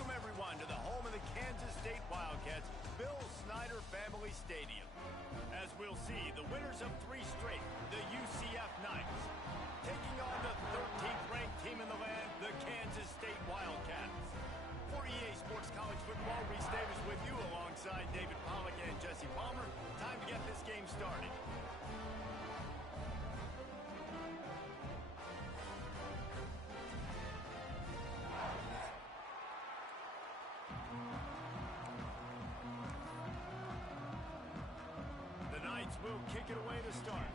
Welcome, everyone, to the home of the Kansas State Wildcats, Bill Snyder Family Stadium. As we'll see, the winners of 3 straight, the UCF Knights, taking on the 13th-ranked team in the land, the Kansas State Wildcats. For EA Sports College Football, Reese Davis with you alongside David Pollack and Jesse Palmer. Time to get this game started. The Knights will kick it away to start.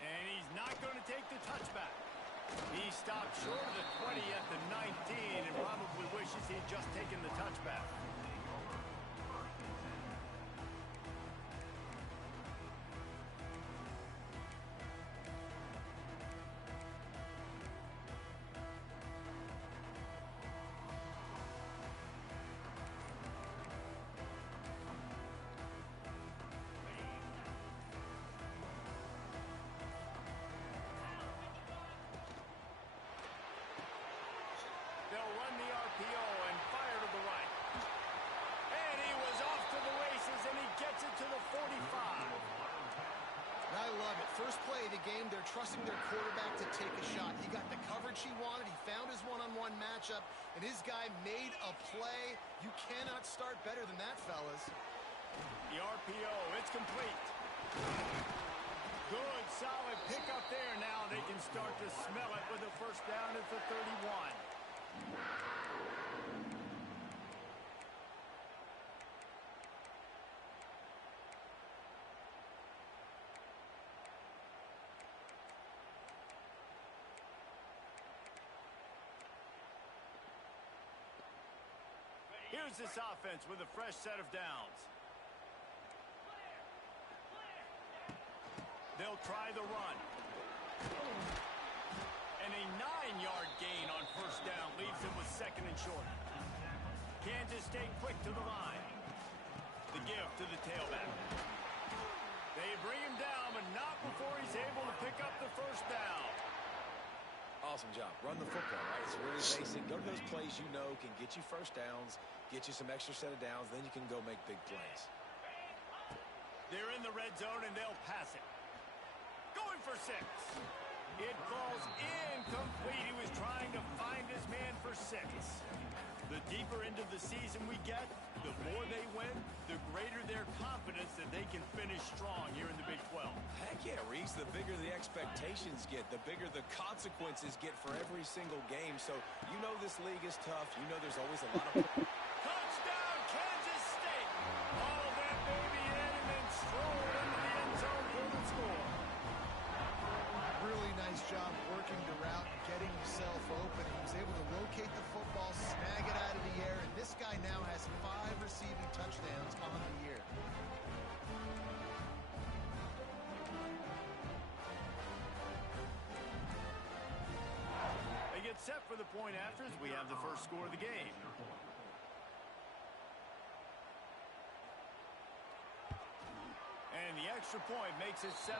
And he's not going to take the touchback. He stopped short of the 20 at the 19 and probably wishes he had just taken the touchback. They'll run the RPO and fire to the right. And he was off to the races, and he gets it to the 45. I love it. First play of the game, they're trusting their quarterback to take a shot. He got the coverage he wanted. He found his one-on-one matchup, and his guy made a play. You cannot start better than that, fellas. The RPO, it's complete. Good, solid pickup there. Now they can start to smell it with a first down at the 31. Here's this offense with a fresh set of downs. They'll try the run. And a 9-yard gain on first down leaves him with second and short. Kansas State quick to the line. The give to the tailback. They bring him down, but not before he's able to pick up the first down. Awesome job. Run the football, right? It's really basic. Go to those plays you know can get you first downs, get you some extra set of downs, then you can go make big plays. They're in the red zone, and they'll pass it. Going for 6. It falls incomplete. He was trying to find his man for 6. The deeper into the season we get, the more they win, the greater their confidence that they can finish strong here in the Big 12. Heck yeah, Reese. The bigger the expectations get, the bigger the consequences get for every single game. So you know this league is tough. You know there's always a lot of... Touchdown, Kansas State! Haul that baby in and then stroll into the end zone for the score. Really nice job working the route and getting himself open. He was able to locate the football, snag it out of the air, and this guy now has 5 receiving touchdowns on the year. They get set for the point after as we have the first score of the game. And the extra point makes it 7-0.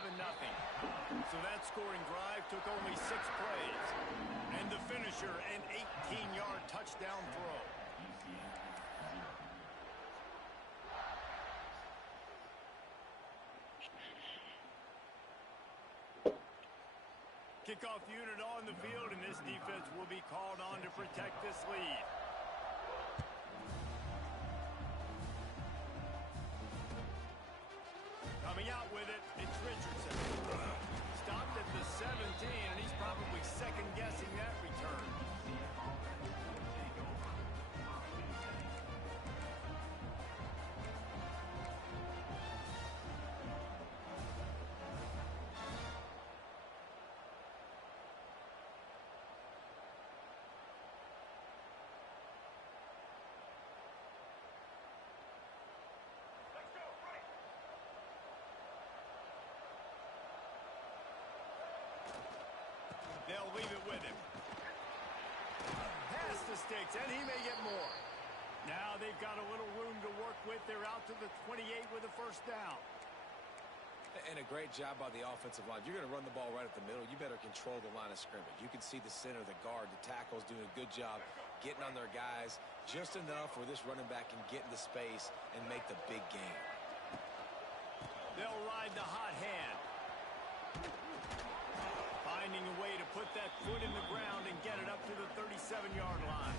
So that scoring drive took only 6 plays. And the finisher, an 18-yard touchdown throw. Kickoff unit on the field, and this defense will be called on to protect this lead. Coming out with it, it's Richardson. Stopped at the 17, and he's probably second-guessing that return. They'll leave it with him. Pass the sticks, and he may get more. Now they've got a little room to work with. They're out to the 28 with a first down. And a great job by the offensive line. You're going to run the ball right at the middle. You better control the line of scrimmage. You can see the center, the guard, the tackles doing a good job getting on their guys just enough where this running back can get into space and make the big game. They'll ride the hot hand. Finding a way to put that foot in the ground and get it up to the 37-yard line.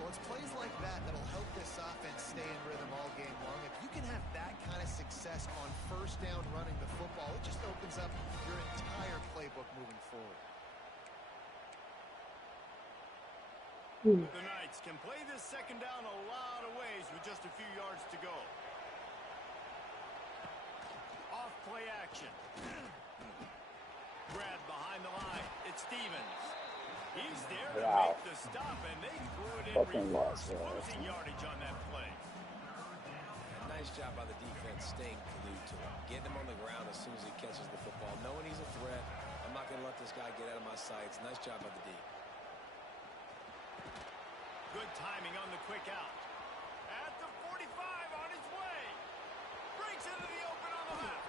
Well, it's plays like that that'll help this offense stay in rhythm all game long. If you can have that kind of success on first down running the football, it just opens up your entire playbook moving forward. The Knights can play this second down a lot of ways with just a few yards to go. Off play action. Grab behind the line. It's Stevens. He's there to make the stop, and they threw it in reverse, losing yardage on that play. Nice job by the defense staying glued to him, getting him on the ground as soon as he catches the football, knowing he's a threat. I'm not going to let this guy get out of my sights. Nice job by the D. Good timing on the quick out. At the 45 on his way. Breaks into the open on the left.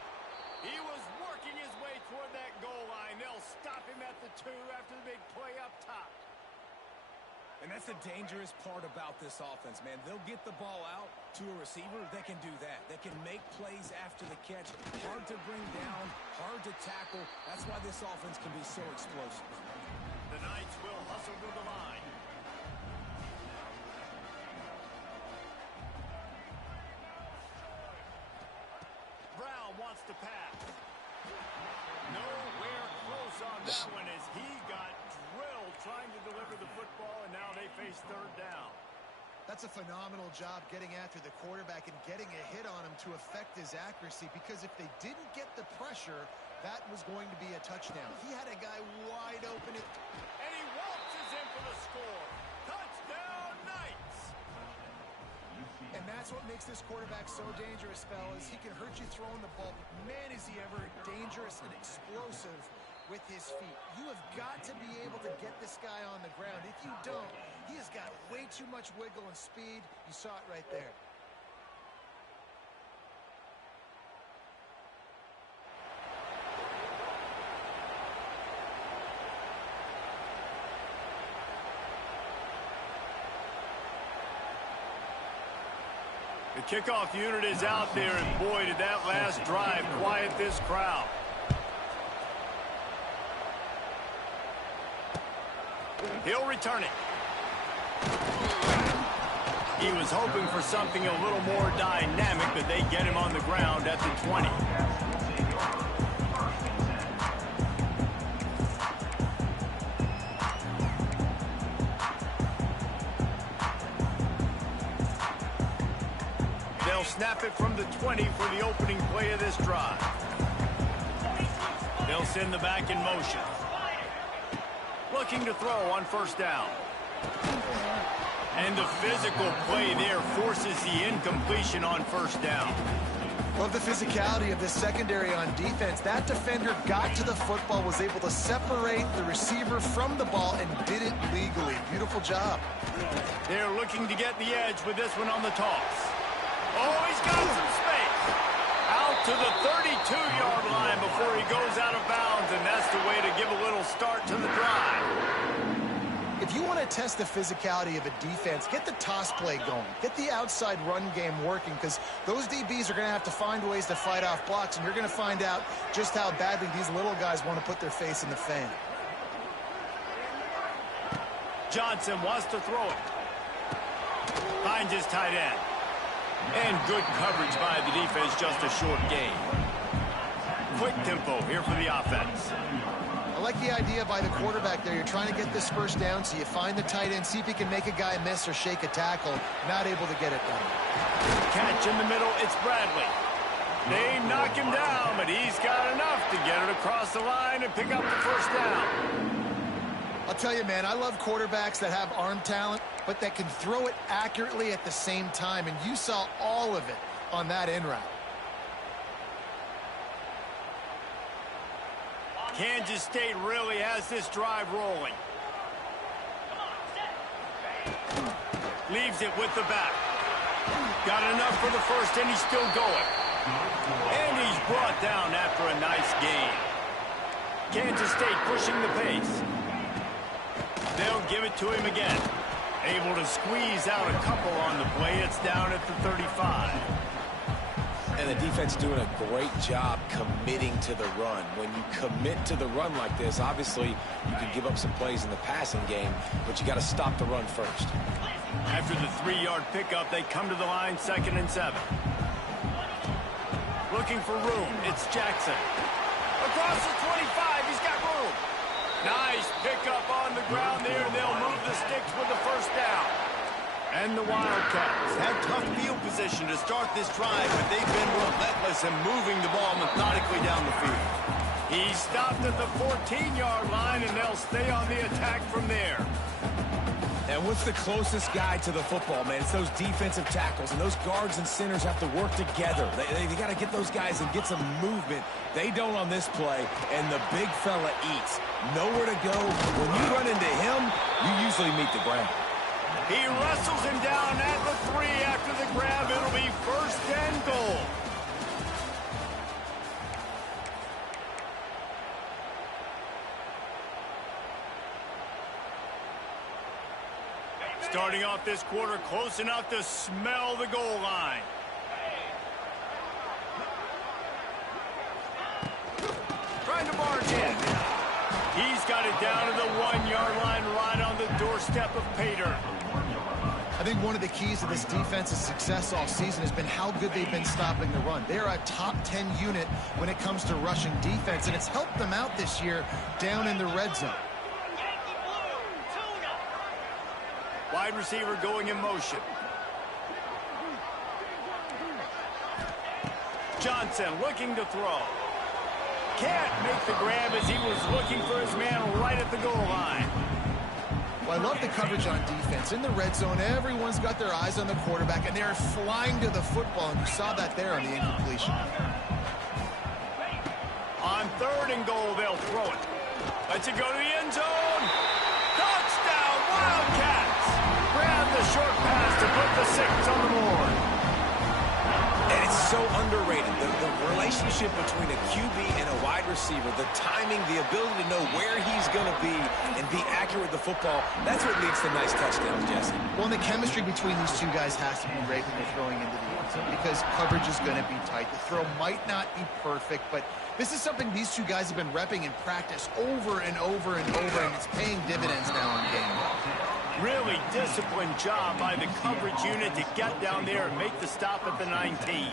He was working his way toward that goal line. They'll stop him at the 2 after the big play up top. And that's the dangerous part about this offense, man. They'll get the ball out to a receiver. They can do that. They can make plays after the catch. Hard to bring down, hard to tackle. That's why this offense can be so explosive. The Knights will hustle to the line. Brown wants to pass. Nowhere close on that one as he got drilled trying to deliver the football, and now they face third down. That's a phenomenal job getting after the quarterback and getting a hit on him to affect his accuracy, because if they didn't get the pressure, that was going to be a touchdown. He had a guy wide open. And he waltzes in for the score. Touchdown, Knights! And that's what makes this quarterback so dangerous, fellas. He can hurt you throwing the ball, but man, is he ever dangerous and explosive with his feet. You have got to be able to get this guy on the ground. If you don't, he has got way too much wiggle and speed. You saw it right there. The kickoff unit is out there, and boy, did that last drive quiet this crowd. He'll return it. He was hoping for something a little more dynamic, but they get him on the ground at the 20. They'll snap it from the 20 for the opening play of this drive. They'll send the back in motion. Looking to throw on first down. And the physical play there forces the incompletion on first down. Love the physicality of this secondary on defense. That defender got to the football, was able to separate the receiver from the ball, and did it legally. Beautiful job. They're looking to get the edge with this one on the toss. Oh, he's got some space. Out to the 32-yard line before he goes out of bounds, and that's the way to give a little start to the drive. If you want to test the physicality of a defense, get the toss play going. Get the outside run game working, because those DBs are going to have to find ways to fight off blocks, and you're going to find out just how badly these little guys want to put their face in the fan. Johnson wants to throw it. Finds his tight end. And good coverage by the defense, just a short gain. Quick tempo here for the offense. I like the idea by the quarterback there. You're trying to get this first down, so you find the tight end, see if he can make a guy miss or shake a tackle. Not able to get it done. Catch in the middle, it's Bradley. They knock him down, but he's got enough to get it across the line and pick up the first down. I'll tell you, man, I love quarterbacks that have arm talent, but that can throw it accurately at the same time, and you saw all of it on that in route. Kansas State really has this drive rolling. Leaves it with the back. Got enough for the first, and he's still going. And he's brought down after a nice gain. Kansas State pushing the pace. They'll give it to him again. Able to squeeze out a couple on the play. It's down at the 35. And the defense doing a great job committing to the run. When you commit to the run like this, obviously you can give up some plays in the passing game, but you got to stop the run first. After the 3-yard pickup, they come to the line 2nd and 7. Looking for room. It's Jackson. Across the 25. He's got room. Nice pickup on the ground there. They'll move the sticks with the first down. And the Wildcats had tough field position to start this drive, but they've been relentless in moving the ball methodically down the field. He stopped at the 14-yard line, and they'll stay on the attack from there. And what's the closest guy to the football, man? It's those defensive tackles, and those guards and centers have to work together. They got to get those guys and get some movement. They don't on this play, and the big fella eats. Nowhere to go. When you run into him, you usually meet the ground. He wrestles him down at the 3 after the grab. It'll be 1st and goal. Starting off this quarter close enough to smell the goal line. Trying to barge in. He's got it down to the 1-yard line right on the doorstep of Pater. I think one of the keys to this defense's success all season has been how good they've been stopping the run. They're a top 10 unit when it comes to rushing defense, and it's helped them out this year down in the red zone. Wide receiver going in motion. Johnson looking to throw. Can't make the grab as he was looking for his man right at the goal line. Well, I love the coverage on defense. In the red zone, everyone's got their eyes on the quarterback, and they're flying to the football, and you saw that there on the incompletion. On 3rd and goal, they'll throw it. Lets it go to the end zone. Touchdown, Wildcats! Grab the short pass to put the 6 on the board. And it's so underrated. The relationship between a QB and a wide receiver, the timing, the ability to know where he's going to be and be accurate with the football, that's what leads to nice touchdowns, Jesse. Well, and the chemistry between these two guys has to be great when they're throwing into the end zone because coverage is going to be tight. The throw might not be perfect, but this is something these two guys have been repping in practice over and over and over, and it's paying dividends now in game. Really disciplined job by the coverage unit to get down there and make the stop at the 19.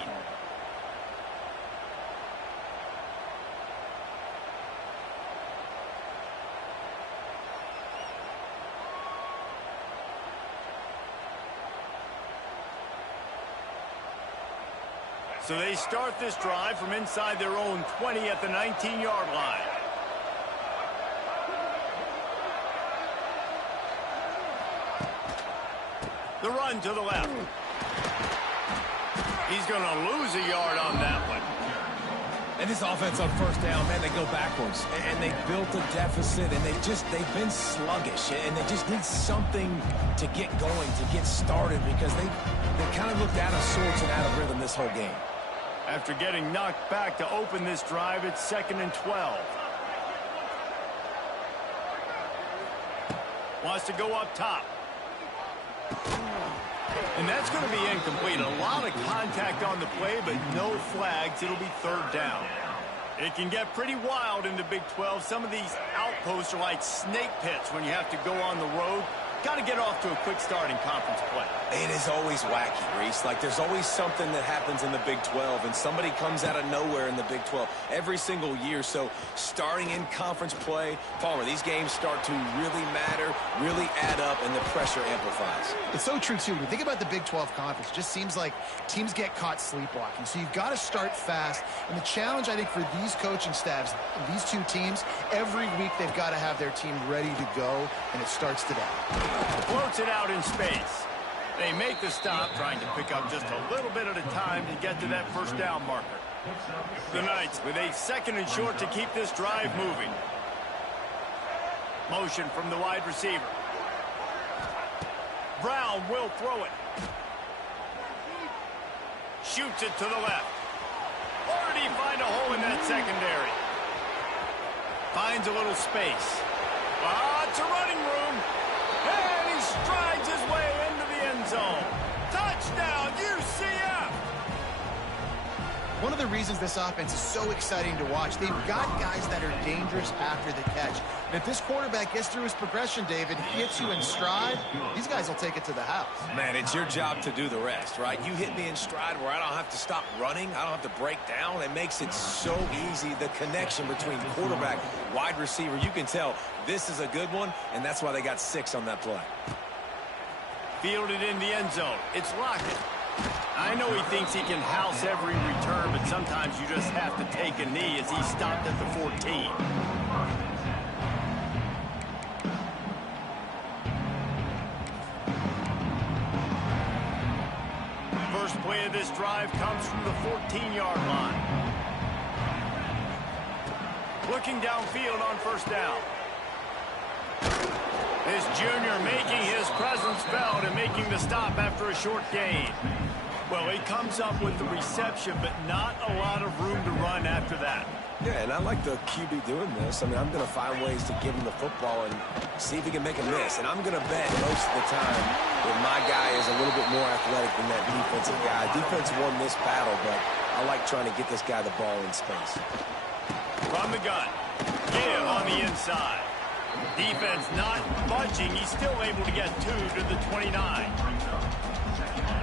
So they start this drive from inside their own 20 at the 19-yard line. The run to the left. He's going to lose a yard on that one. And this offense on 1st down, man, they go backwards. And they built a deficit, and they've been sluggish. And they just need something to get going, to get started, because they kind of looked out of sorts and out of rhythm this whole game. After getting knocked back to open this drive, it's 2nd and 12. Wants to go up top. And that's going to be incomplete. A lot of contact on the play, but no flags. It'll be 3rd down. It can get pretty wild in the Big 12. Some of these outposts are like snake pits when you have to go on the road. Got to get off to a quick start in conference play. It is always wacky, Reese. Like, there's always something that happens in the Big 12, and somebody comes out of nowhere in the Big 12 every single year. So starting in conference play, Palmer, these games start to really matter, really add up, and the pressure amplifies. It's so true, too. When you think about the Big 12 conference, it just seems like teams get caught sleepwalking. So you've got to start fast. And the challenge, I think, for these coaching staffs, these two teams, every week they've got to have their team ready to go, and it starts today. Floats it out in space. They make the stop, trying to pick up just a little bit at a time to get to that 1st down marker. The Knights with a 2nd and short to keep this drive moving. Motion from the wide receiver. Brown will throw it. Shoots it to the left. Or did he find a hole in that secondary? Finds a little space. Lots of running room. And he strides his way into the end zone. Touchdown, UCF! One of the reasons this offense is so exciting to watch, they've got guys that are dangerous after the catch. And if this quarterback gets through his progression, David, hits you in stride, these guys will take it to the house. Man, it's your job to do the rest, right? You hit me in stride where I don't have to stop running. I don't have to break down. It makes it so easy. The connection between quarterback, wide receiver, you can tell this is a good one, and that's why they got 6 on that play. Fielded in the end zone. It's Lockett. I know he thinks he can house every return, but sometimes you just have to take a knee as he stopped at the 14. First play of this drive comes from the 14-yard line. Looking downfield on first down. This junior making his presence felt and making the stop after a short gain. Well, he comes up with the reception, but not a lot of room to run after that. Yeah, and I like the QB doing this. I mean, I'm going to find ways to give him the football and see if he can make a miss. And I'm going to bet most of the time that my guy is a little bit more athletic than that defensive guy. Defense won this battle, but I like trying to get this guy the ball in space. From the gun. Give on the inside. Defense not budging. He's still able to get 2 to the 29.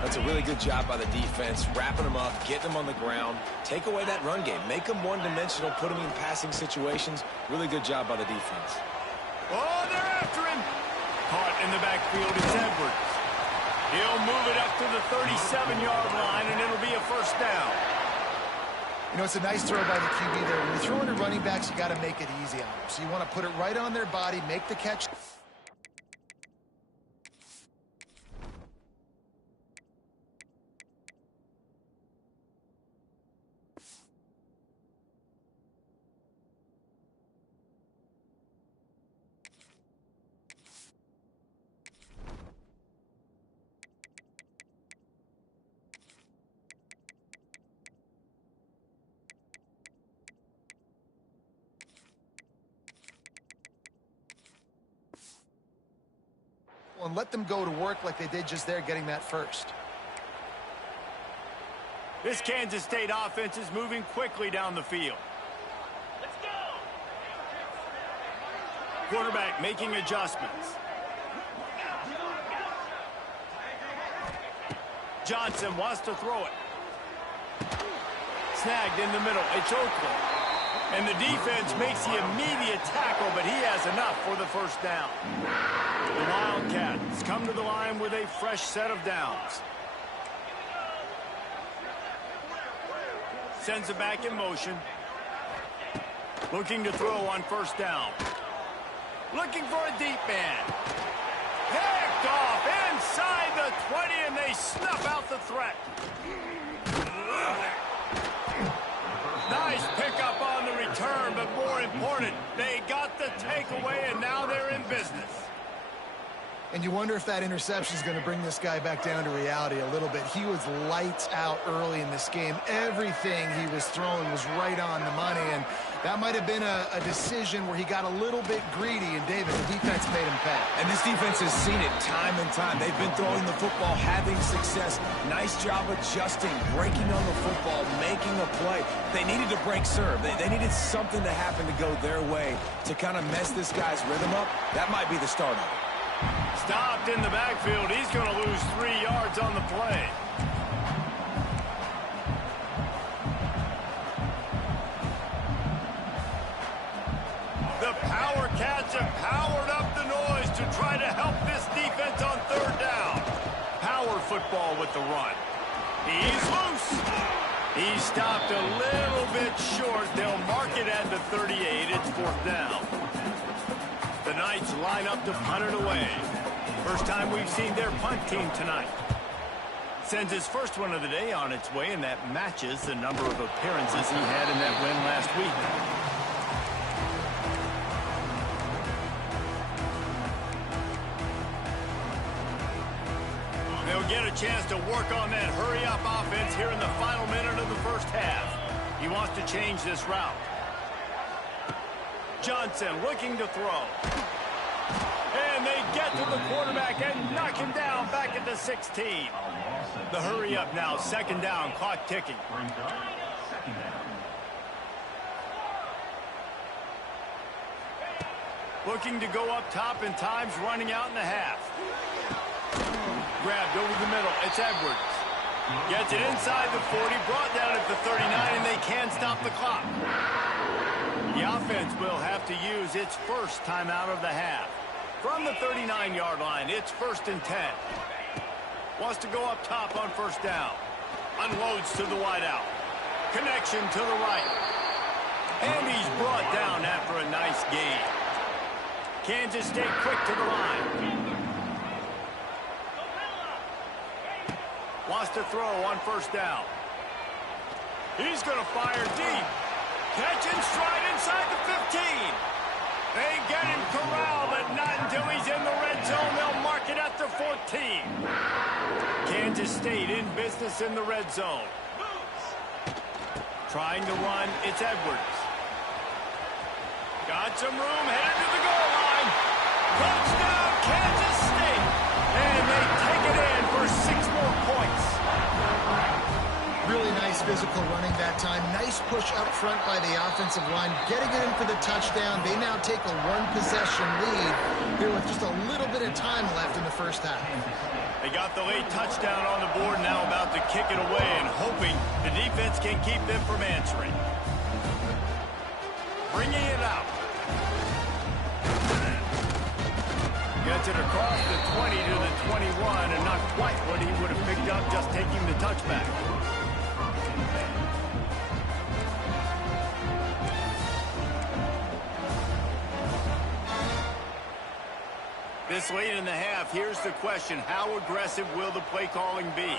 That's a really good job by the defense, wrapping them up, getting them on the ground, take away that run game, make them one-dimensional, put them in passing situations. Really good job by the defense. Oh, they're after him. Caught in the backfield is Edwards. He'll move it up to the 37-yard line, and it'll be a first down. You know, it's a nice throw by the QB there. When you're throwing to running backs, you got to make it easy on them. So you want to put it right on their body, make the catch. And let them go to work like they did just there, getting that first. This Kansas State offense is moving quickly down the field. Let's go! Quarterback making adjustments. Johnson wants to throw it. Snagged in the middle. It's Oakland. And the defense makes the immediate tackle, but he has enough for the first down. The Wildcats come to the line with a fresh set of downs. Sends it back in motion. Looking to throw on first down. Looking for a deep man. Picked off inside the 20, and they snuff out the threat. Nice pickup on the return, but more important, they got the takeaway, and now they're in business. And you wonder if that interception is going to bring this guy back down to reality a little bit. He was lights out early in this game. Everything he was throwing was right on the money, and that might have been a decision where he got a little bit greedy, and David, the defense made him pay. And this defense has seen it time and time. They've been throwing the football, having success. Nice job adjusting, breaking on the football, making a play. They needed to break serve. They needed something to happen to go their way to kind of mess this guy's rhythm up. That might be the start of it. Stopped in the backfield. He's going to lose 3 yards on the play. The Power Cats have powered up the noise to try to help this defense on third down. Power football with the run. He's loose. He stopped a little bit short. They'll mark it at the 38. It's fourth down. The Knights line up to punt it away. First time we've seen their punt team tonight. Sends his first one of the day on its way, and that matches the number of appearances he had in that win last week. They'll get a chance to work on that hurry-up offense here in the final minute of the first half. He wants to change this route. Johnson looking to throw. And they get to the quarterback and knock him down back at the 16. The hurry up now, second down, clock ticking. Looking to go up top, and time's running out in the half. Grabbed over the middle, it's Edwards. Gets it inside the 40, brought down at the 39, and they can't stop the clock. The offense will have to use its first timeout of the half. From the 39-yard line, it's 1st and 10. Wants to go up top on first down. Unloads to the wideout. Connection to the right. And he's brought down after a nice gain. Kansas State quick to the line. Wants to throw on first down. He's going to fire deep. Catch and stride inside the 15. They get him corralled, but not until he's in the red zone. They'll mark it at the 14. Kansas State in business in the red zone. Trying to run, it's Edwards. Got some room, headed to the goal line. Touchdown, Kansas State. And they take it in for 6 more points. Really nice physical running that time. Nice push up front by the offensive line. Getting it in for the touchdown. They now take a 1-possession lead here with just a little bit of time left in the first half. They got the late touchdown on the board, now about to kick it away and hoping the defense can keep them from answering. Bringing it out. Gets it across the 20 to the 21, and not quite what he would have picked up just taking the touchback. This late in the half, here's the question: how aggressive will the play calling be?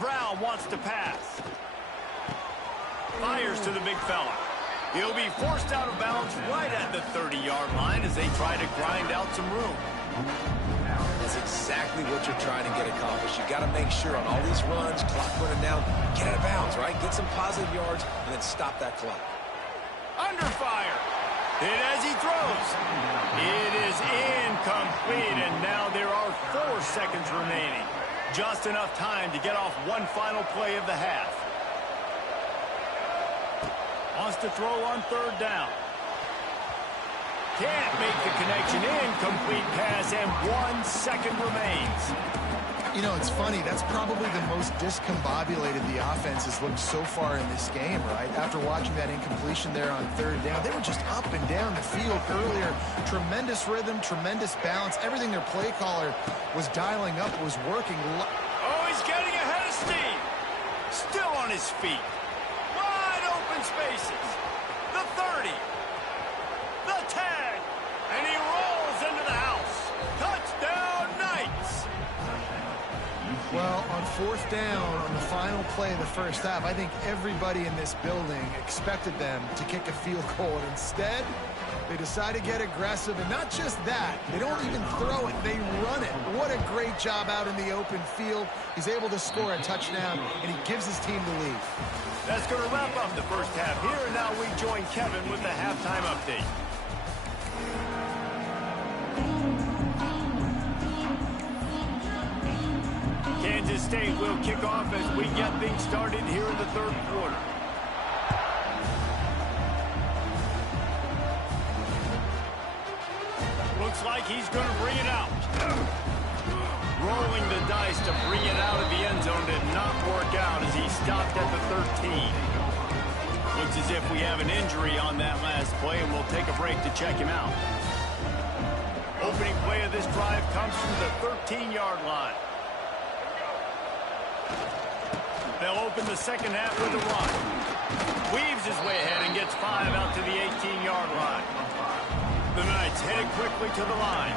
Brown wants to pass. Fires to the big fella. He'll be forced out of bounds right at the 30-yard line as they try to grind out some room. That's exactly what you're trying to get accomplished. You got to make sure on all these runs, clock running down, get out of bounds, right? Get some positive yards and then stop that clock. Under fire. Hit as he throws. It is incomplete, and now there are 4 seconds remaining. Just enough time to get off one final play of the half. Wants to throw on third down. Can't make the connection. Incomplete pass, and 1 second remains. You know, it's funny. That's probably the most discombobulated the offense has looked so far in this game, right? After watching that incompletion there on third down, they were just up and down the field earlier. Tremendous rhythm, tremendous balance. Everything their play caller was dialing up was working. Oh, he's getting ahead of steam. Still on his feet. Wide open spaces. The 30. The 10. And he rolls into the house. Touchdown, Knights. Well, on fourth down, on the final play of the first half, I think everybody in this building expected them to kick a field goal. And instead, they decide to get aggressive. And not just that, they don't even throw it, they run it. What a great job out in the open field. He's able to score a touchdown, and he gives his team the lead. That's going to wrap up the first half here, and now we join Kevin with the halftime update. Kansas State will kick off as we get things started here in the third quarter. Looks like he's going to bring it out. Rolling the dice to bring it out of the end zone did not work out as he stopped at the 13. Looks as if we have an injury on that last play, and we'll take a break to check him out. Opening play of this drive comes from the 13-yard line. They'll open the second half with a run. Weaves his way ahead and gets 5 out to the 18-yard line. The Knights headed quickly to the line.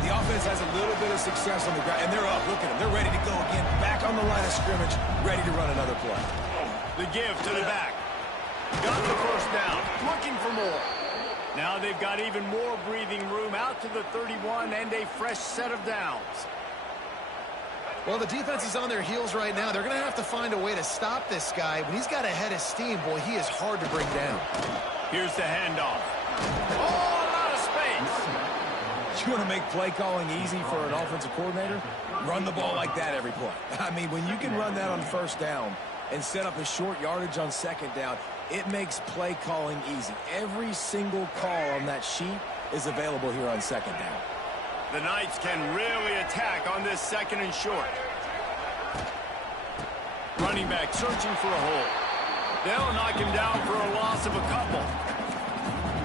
The offense has a little bit of success on the ground, and they're up. Look at them. They're ready to go again. Back on the line of scrimmage, ready to run another play. The give to the back. Got the first down. Looking for more. Now they've got even more breathing room out to the 31 and a fresh set of downs. Well, the defense is on their heels right now. They're going to have to find a way to stop this guy. When he's got a head of steam, boy, he is hard to bring down. Here's the handoff. Oh, a lot of space. You want to make play calling easy for an offensive coordinator? Run the ball like that every play. I mean, when you can run that on first down and set up a short yardage on second down, it makes play calling easy. Every single call on that sheet is available here on second down. The Knights can really attack on this second and short. Running back searching for a hole. They'll knock him down for a loss of a couple.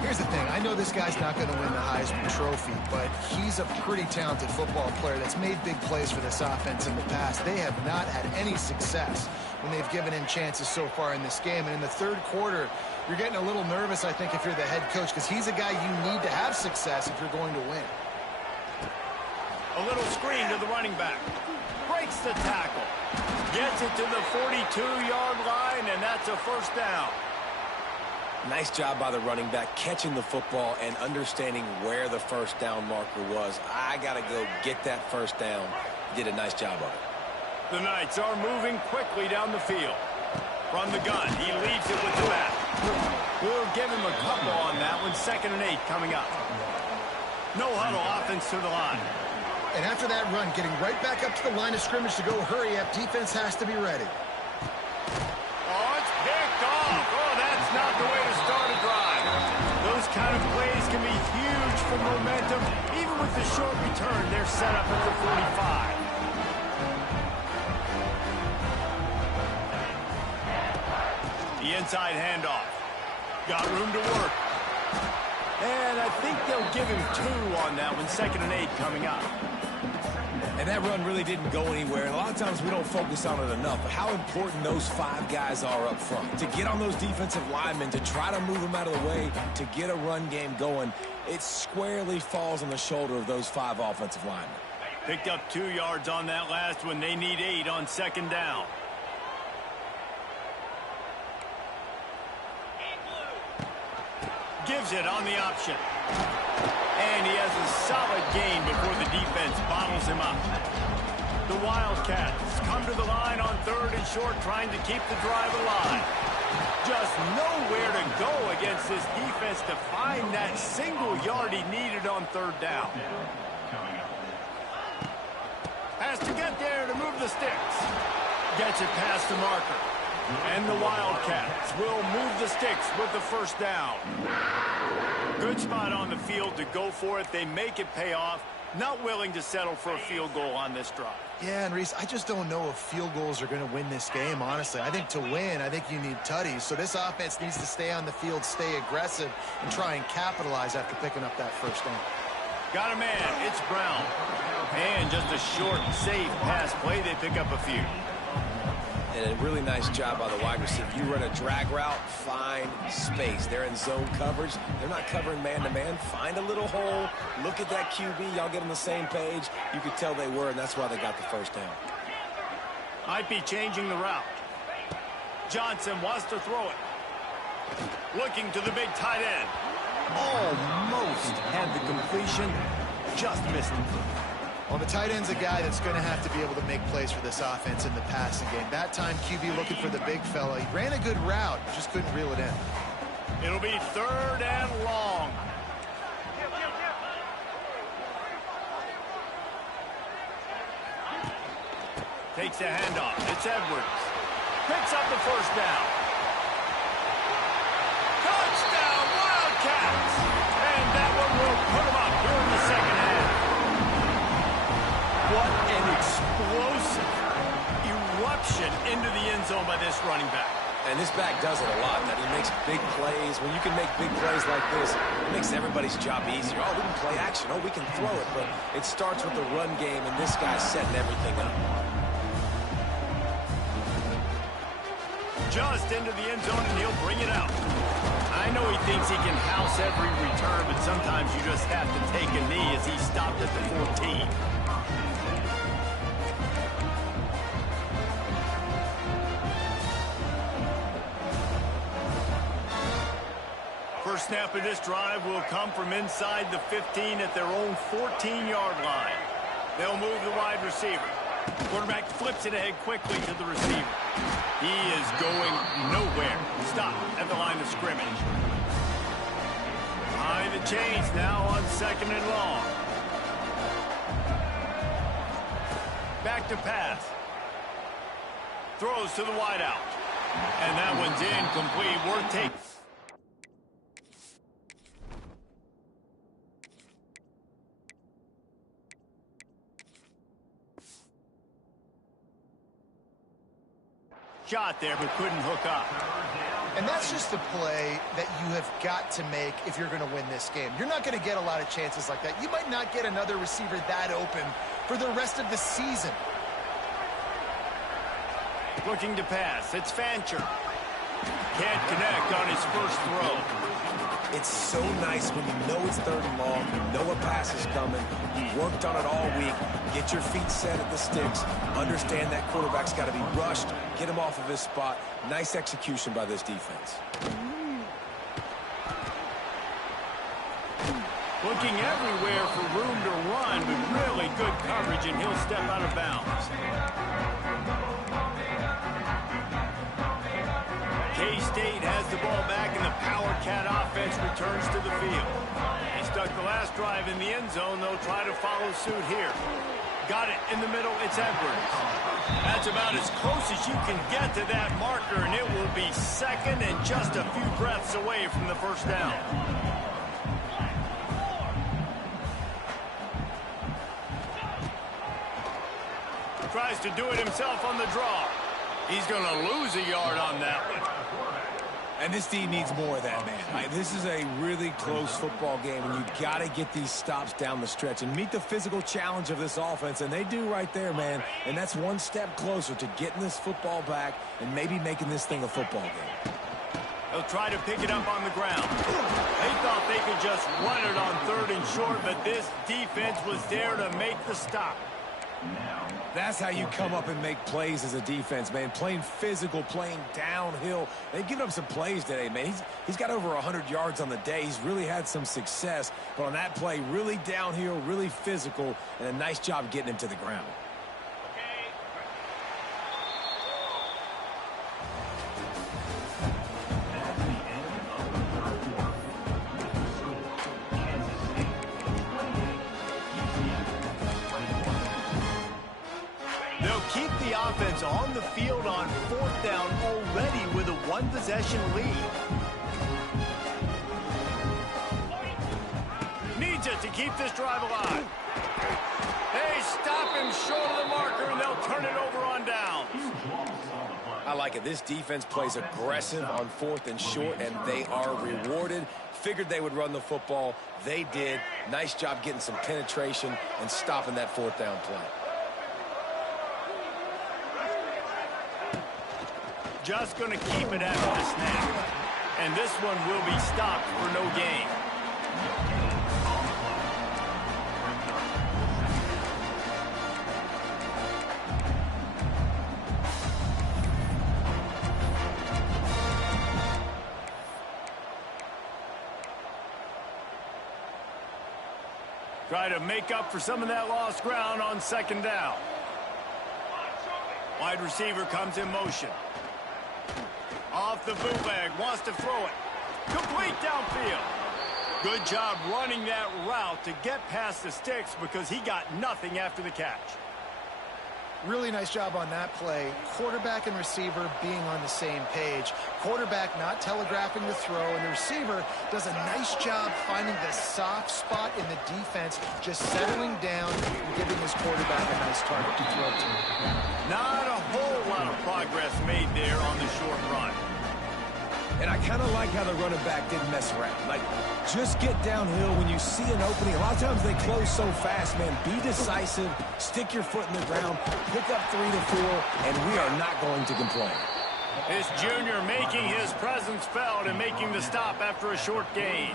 Here's the thing. I know this guy's not going to win the Heisman Trophy, but he's a pretty talented football player that's made big plays for this offense in the past. They have not had any success when they've given him chances so far in this game. And in the third quarter, you're getting a little nervous, I think, if you're the head coach, because he's a guy you need to have success if you're going to win. A little screen to the running back. Breaks the tackle. Gets it to the 42-yard line, and that's a first down. Nice job by the running back catching the football and understanding where the first down marker was. I got to go get that first down. Did a nice job of it. The Knights are moving quickly down the field. From the gun, he leaves it with the back. We'll give him a couple on that one. 2nd and 8 coming up. No huddle offense to the line. And after that run, getting right back up to the line of scrimmage to go hurry up, defense has to be ready. Oh, it's picked off. Oh, that's not the way to start a drive. Those kind of plays can be huge for momentum. Even with the short return, they're set up at the 45. The inside handoff. Got room to work. And I think they'll give him 2 on that one. 2nd and 8 coming up. And that run really didn't go anywhere. And a lot of times we don't focus on it enough. But how important those 5 guys are up front. To get on those defensive linemen, to try to move them out of the way, to get a run game going, it squarely falls on the shoulder of those 5 offensive linemen. Picked up 2 yards on that last one. They need 8 on 2nd down. Gives it on the option. And he has a solid gain before the defense bottles him up. The Wildcats come to the line on 3rd and short, trying to keep the drive alive. Just nowhere to go against this defense to find that single yard he needed on 3rd down. Has to get there to move the sticks. Gets it past the marker. And the Wildcats will move the sticks with the first down. Good spot on the field to go for it. They make it pay off. Not willing to settle for a field goal on this drive. Yeah, and Reese, I just don't know if field goals are going to win this game, honestly. I think to win, I think you need tutties. So this offense needs to stay on the field, stay aggressive, and try and capitalize after picking up that first down. Got a man. It's Brown. And just a short, safe pass play. They pick up a few. And a really nice job by the wide receiver. You run a drag route, find space. They're in zone coverage. They're not covering man-to-man. Find a little hole. Look at that QB. Y'all get on the same page. You could tell they were, and that's why they got the first down. Might be changing the route. Johnson wants to throw it. Looking to the big tight end. Almost had the completion. Just missed it. Well, the tight end's a guy that's going to have to be able to make plays for this offense in the passing game. That time, QB looking for the big fella. He ran a good route, just couldn't reel it in. It'll be 3rd and long. Takes a handoff. It's Edwards. Picks up the first down. Touchdown, Wildcats! And that one will put them up here in the second half. What an explosive eruption into the end zone by this running back. And this back does it a lot. That he makes big plays. When you can make big plays like this, it makes everybody's job easier. Oh, we can play action. Oh, we can throw it. But it starts with the run game, and this guy's setting everything up. Just into the end zone, and he'll bring it out. I know he thinks he can house every return, but sometimes you just have to take a knee as he stopped at the 14. First snap of this drive will come from inside the 15 at their own 14-yard line. They'll move the wide receiver. Quarterback flips it ahead quickly to the receiver. He is going nowhere. Stop at the line of scrimmage. Behind the chains now on 2nd and long. Back to pass. Throws to the wideout. And that one's incomplete. Worth taking. Shot there, but couldn't hook up. And that's just the play that you have got to make if you're going to win this game. You're not going to get a lot of chances like that. You might not get another receiver that open for the rest of the season. Looking to pass. It's Fancher. Can't connect on his first throw. It's so nice when you know it's 3rd and long, you know a pass is coming, you worked on it all week, get your feet set at the sticks, understand that quarterback's got to be rushed, get him off of his spot. Nice execution by this defense. Looking everywhere for room to run with really good coverage, and he'll step out of bounds. K-State has the ball back, and the Power Cat offense returns to the field. They stuck the last drive in the end zone. They'll try to follow suit here. Got it in the middle. It's Edwards. That's about as close as you can get to that marker, and it will be 2nd and just a few breaths away from the first down. Tries to do it himself on the draw. He's going to lose a yard on that one. And this team needs more of that, man. This is a really close football game, and you got to get these stops down the stretch and meet the physical challenge of this offense, and they do right there, man. And that's one step closer to getting this football back and maybe making this thing a football game. They'll try to pick it up on the ground. They thought they could just run it on 3rd and short, but this defense was there to make the stop. That's how you come up and make plays as a defense, man. Playing physical, playing downhill. They've given up some plays today, man. He's got over 100 yards on the day. He's really had some success. But on that play, really downhill, really physical, and a nice job getting him to the ground. Keep the offense on the field on 4th down already with a 1-possession lead. Needs it to keep this drive alive. They stop him short of the marker, and they'll turn it over on downs. I like it. This defense plays aggressive on 4th and short, and they are rewarded. Figured they would run the football. They did. Nice job getting some penetration and stopping that 4th down play. Just going to keep it after the snap. And this one will be stopped for no gain. Try to make up for some of that lost ground on 2nd down. Wide receiver comes in motion. Off the bootleg, wants to throw it. Complete downfield. Good job running that route to get past the sticks because he got nothing after the catch. Really nice job on that play. Quarterback and receiver being on the same page. Quarterback not telegraphing the throw, and the receiver does a nice job finding the soft spot in the defense, just settling down and giving his quarterback a nice target to throw to. Not a whole lot of progress made there on the short run. And I kind of like how the running back didn't mess around. Like, just get downhill when you see an opening. A lot of times they close so fast, man. Be decisive, stick your foot in the ground, pick up 3 to 4, and we are not going to complain. This junior making his presence felt and making the stop after a short gain.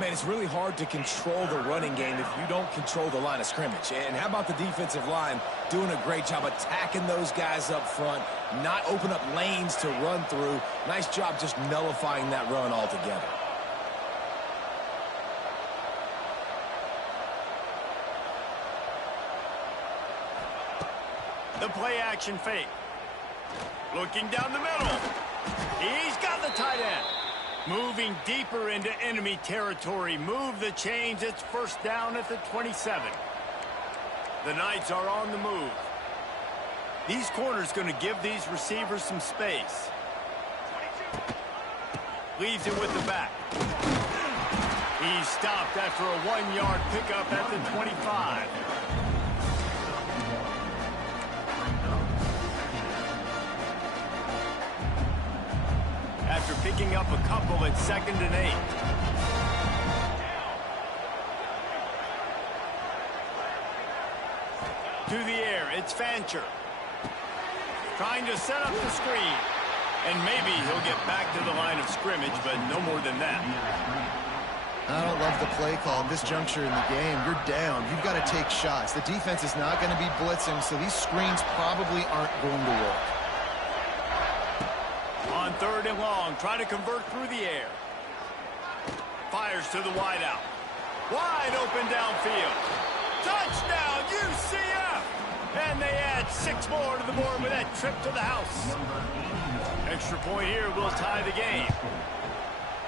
Man, it's really hard to control the running game if you don't control the line of scrimmage. And how about the defensive line doing a great job attacking those guys up front, not open up lanes to run through. Nice job just nullifying that run altogether. The play action fake. Looking down the middle. He's got the tight end. Moving deeper into enemy territory. Move the chains. It's first down at the 27. The Knights are on the move. These corners going to give these receivers some space. Leaves it with the back. He's stopped after a 1-yard pickup at the 25. After picking up a couple at 2nd and 8. To the air, it's Fancher. Trying to set up the screen. And maybe he'll get back to the line of scrimmage, but no more than that. I don't love the play call at this juncture in the game. You're down. You've got to take shots. The defense is not going to be blitzing, so these screens probably aren't going to work. On 3rd and long, trying to convert through the air. Fires to the wideout. Wide open downfield. Touchdown, UCF! And they add 6 more to the board with that trip to the house. Extra point here will tie the game.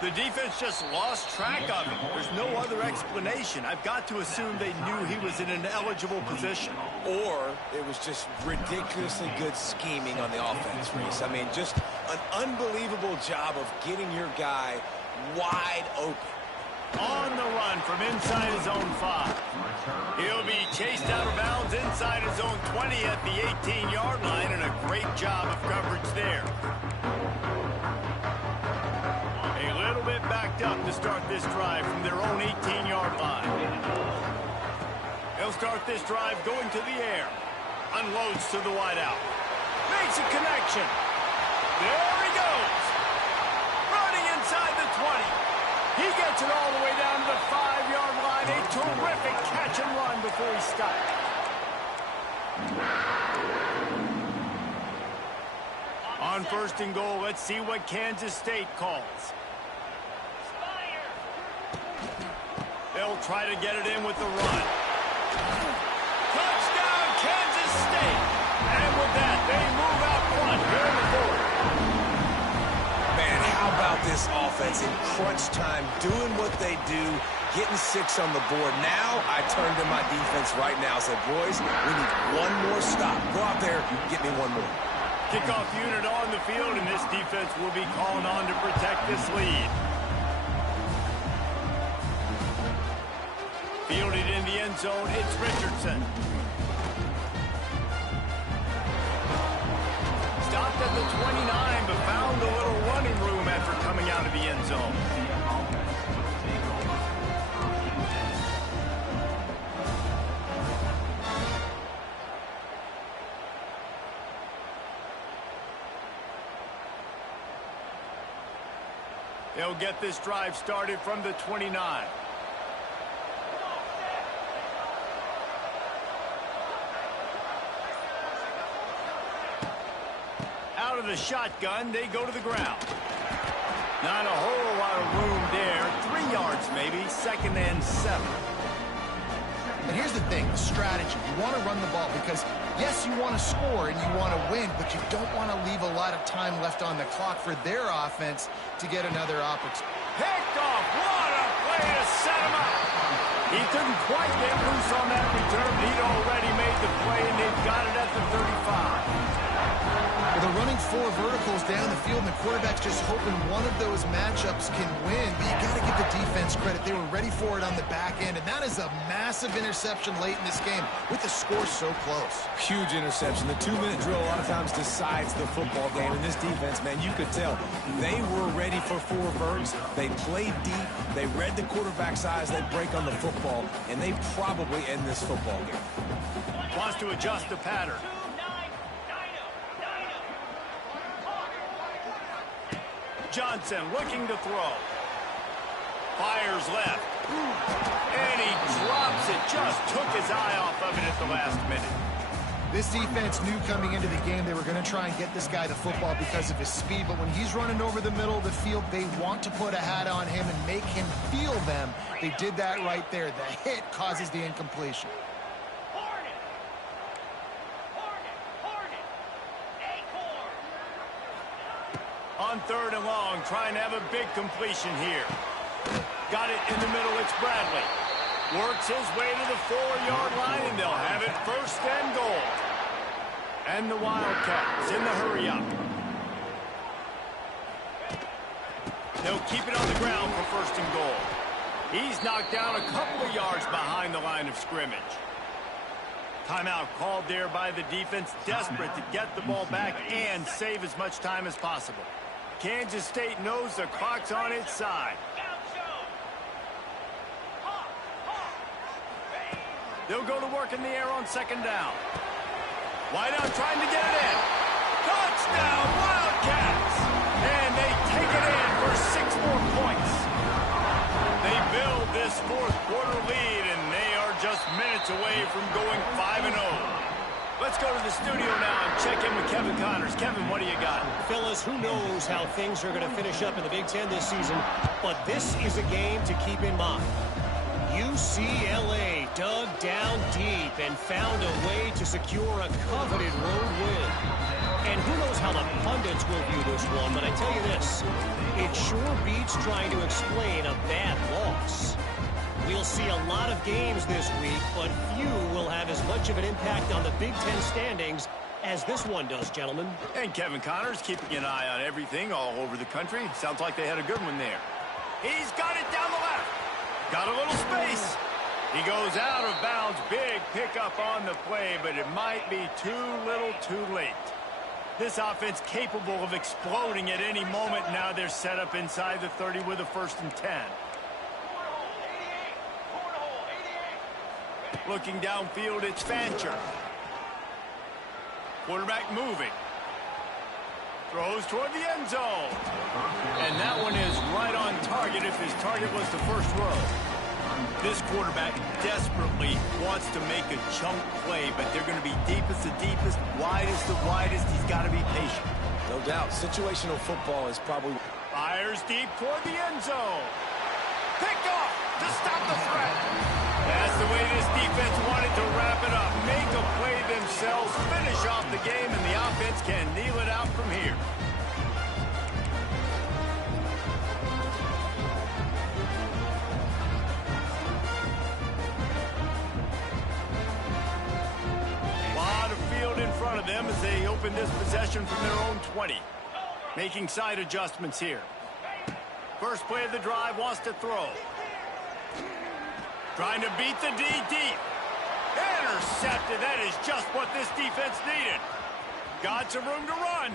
The defense just lost track of him. There's no other explanation. I've got to assume they knew he was in an eligible position. Or it was just ridiculously good scheming on the offense, Reese. I mean, just an unbelievable job of getting your guy wide open. On the run from inside his own 5. He'll be chased out of bounds inside his own 20 at the 18-yard line, and a great job of coverage there. A little bit backed up to start this drive from their own 18-yard line. They'll start this drive going to the air. Unloads to the wideout. Makes a connection. There he goes. Running inside the 20. He gets it all the way down to the 5-yard line. A terrific catch and run before he stopped. On 1st and goal, let's see what Kansas State calls. They'll try to get it in with the run. Touchdown, Kansas State! And with that, they move out front here in the 4th. Man, how about this offense in crunch time, doing what they do, getting 6 on the board. Now I turn to my defense right now and say, boys, we need one more stop. Go out there and get me one more. Kickoff unit on the field, and this defense will be calling on to protect this lead. Fielded in the end zone, it's Richardson. Stopped at the 29, but found a little running room after coming out of the end zone. They'll get this drive started from the 29. Out of the shotgun, they go to the ground. Not a whole lot of room there. 3 yards maybe, 2nd and 7. And here's the thing, the strategy. You want to run the ball because, yes, you want to score and you want to win, but you don't want to leave a lot of time left on the clock for their offense to get another opportunity. Picked off. What a play to set him up. He couldn't quite get loose on that return. He'd already made the play, and they've got it at the 35. Well, they're running 4 verticals down the field, and the quarterback's just hoping one of those matchups can win. But you got to give the defense credit. They were ready for it on the back end, and that is a massive interception late in this game with the score so close. Huge interception. The 2-minute drill a lot of times decides the football game. And this defense, man, you could tell they were ready for 4 verts. They played deep. They read the quarterback's eyes. They break on the football, and they probably end this football game. Wants to adjust the pattern. Johnson looking to throw. Fires left. And he drops it. Just took his eye off of it at the last minute. This defense knew coming into the game they were going to try and get this guy the football because of his speed, but when he's running over the middle of the field, they want to put a hat on him and make him feel them. They did that right there. The hit causes the incompletion. On 3rd and long, trying to have a big completion here. Got it in the middle, it's Bradley. Works his way to the 4-yard line, and they'll have it 1st and goal. And the Wildcats in the hurry up. They'll keep it on the ground for 1st and goal. He's knocked down a couple of yards behind the line of scrimmage. Timeout called there by the defense, desperate to get the ball back and save as much time as possible. Kansas State knows the clock's on its side. They'll go to work in the air on 2nd down. Wideout trying to get it in. Touchdown, Wildcats! And they take it in for 6 more points. They build this 4th quarter lead, and they are just minutes away from going 5-0. Let's go to the studio now and check in with Kevin Connors. Kevin, what do you got? Fellas, who knows how things are going to finish up in the Big Ten this season, but this is a game to keep in mind. UCLA dug down deep and found a way to secure a coveted road win. And who knows how the pundits will view this one, but I tell you this, it sure beats trying to explain a bad loss. We'll see a lot of games this week, but few will have as much of an impact on the Big Ten standings as this one does, gentlemen. And Kevin Connors keeping an eye on everything all over the country. Sounds like they had a good one there. He's got it down the left. Got a little space. He goes out of bounds. Big pickup on the play, but it might be too little too late. This offense capable of exploding at any moment. Now they're set up inside the 30 with a 1st and 10. Looking downfield, it's Fancher. Quarterback moving. Throws toward the end zone. And that one is right on target if his target was the 1st row. This quarterback desperately wants to make a chunk play, but they're going to be deepest the deepest, widest the widest. He's got to be patient. No doubt. Situational football is probably... Fires deep toward the end zone. Picked off to stop the threat. That's the way this defense wanted to wrap it up. Make a play themselves, finish off the game, and the offense can kneel it out from here. Lot of field in front of them as they open this possession from their own 20. Making side adjustments here. First play of the drive, wants to throw. Trying to beat the D deep. Intercepted. That is just what this defense needed. Got some room to run.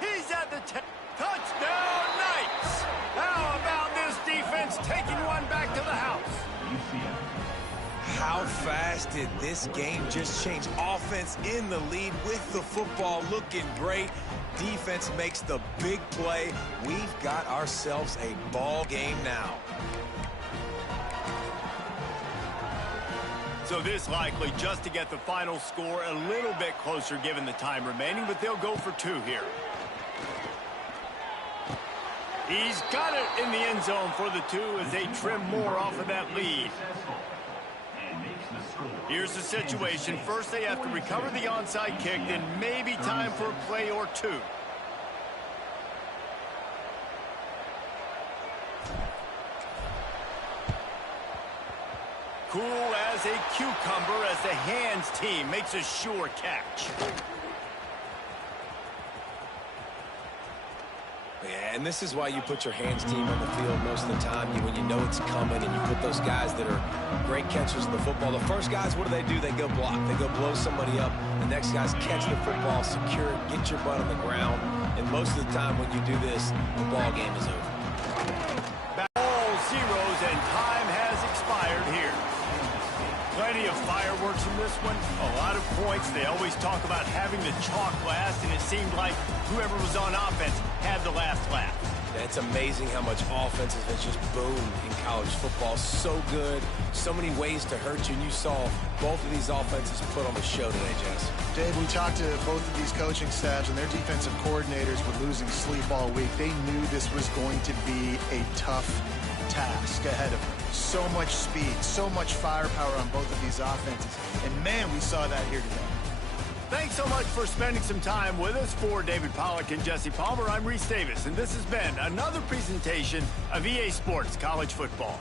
He's at the touchdown Knights. How about this defense taking one back to the house? How fast did this game just change? Offense in the lead with the football looking great. Defense makes the big play. We've got ourselves a ball game now. So this likely just to get the final score a little bit closer given the time remaining, but they'll go for 2 here. He's got it in the end zone for the 2 as they trim more off of that lead. Here's the situation. First they have to recover the onside kick, then maybe time for a play or 2. Cool as a cucumber as the hands team makes a sure catch. Yeah, and this is why you put your hands team on the field most of the time. When you know it's coming and you put those guys that are great catchers of the football. The first guys, what do? They go block. They go blow somebody up. The next guys catch the football, secure it, get your butt on the ground. And most of the time when you do this, the ball game is over. All zeros and time has expired here. Plenty of fireworks in this one. A lot of points. They always talk about having the chalk last, and it seemed like whoever was on offense had the last laugh. It's amazing how much offense has just boomed in college football. So good. So many ways to hurt you. And you saw both of these offenses put on the show today, Jess. Dave, we talked to both of these coaching staffs, and their defensive coordinators were losing sleep all week. They knew this was going to be a tough task ahead of them. So much speed, so much firepower on both of these offenses. And, man, we saw that here today. Thanks so much for spending some time with us. For David Pollack and Jesse Palmer, I'm Reese Davis, and this has been another presentation of EA Sports College Football.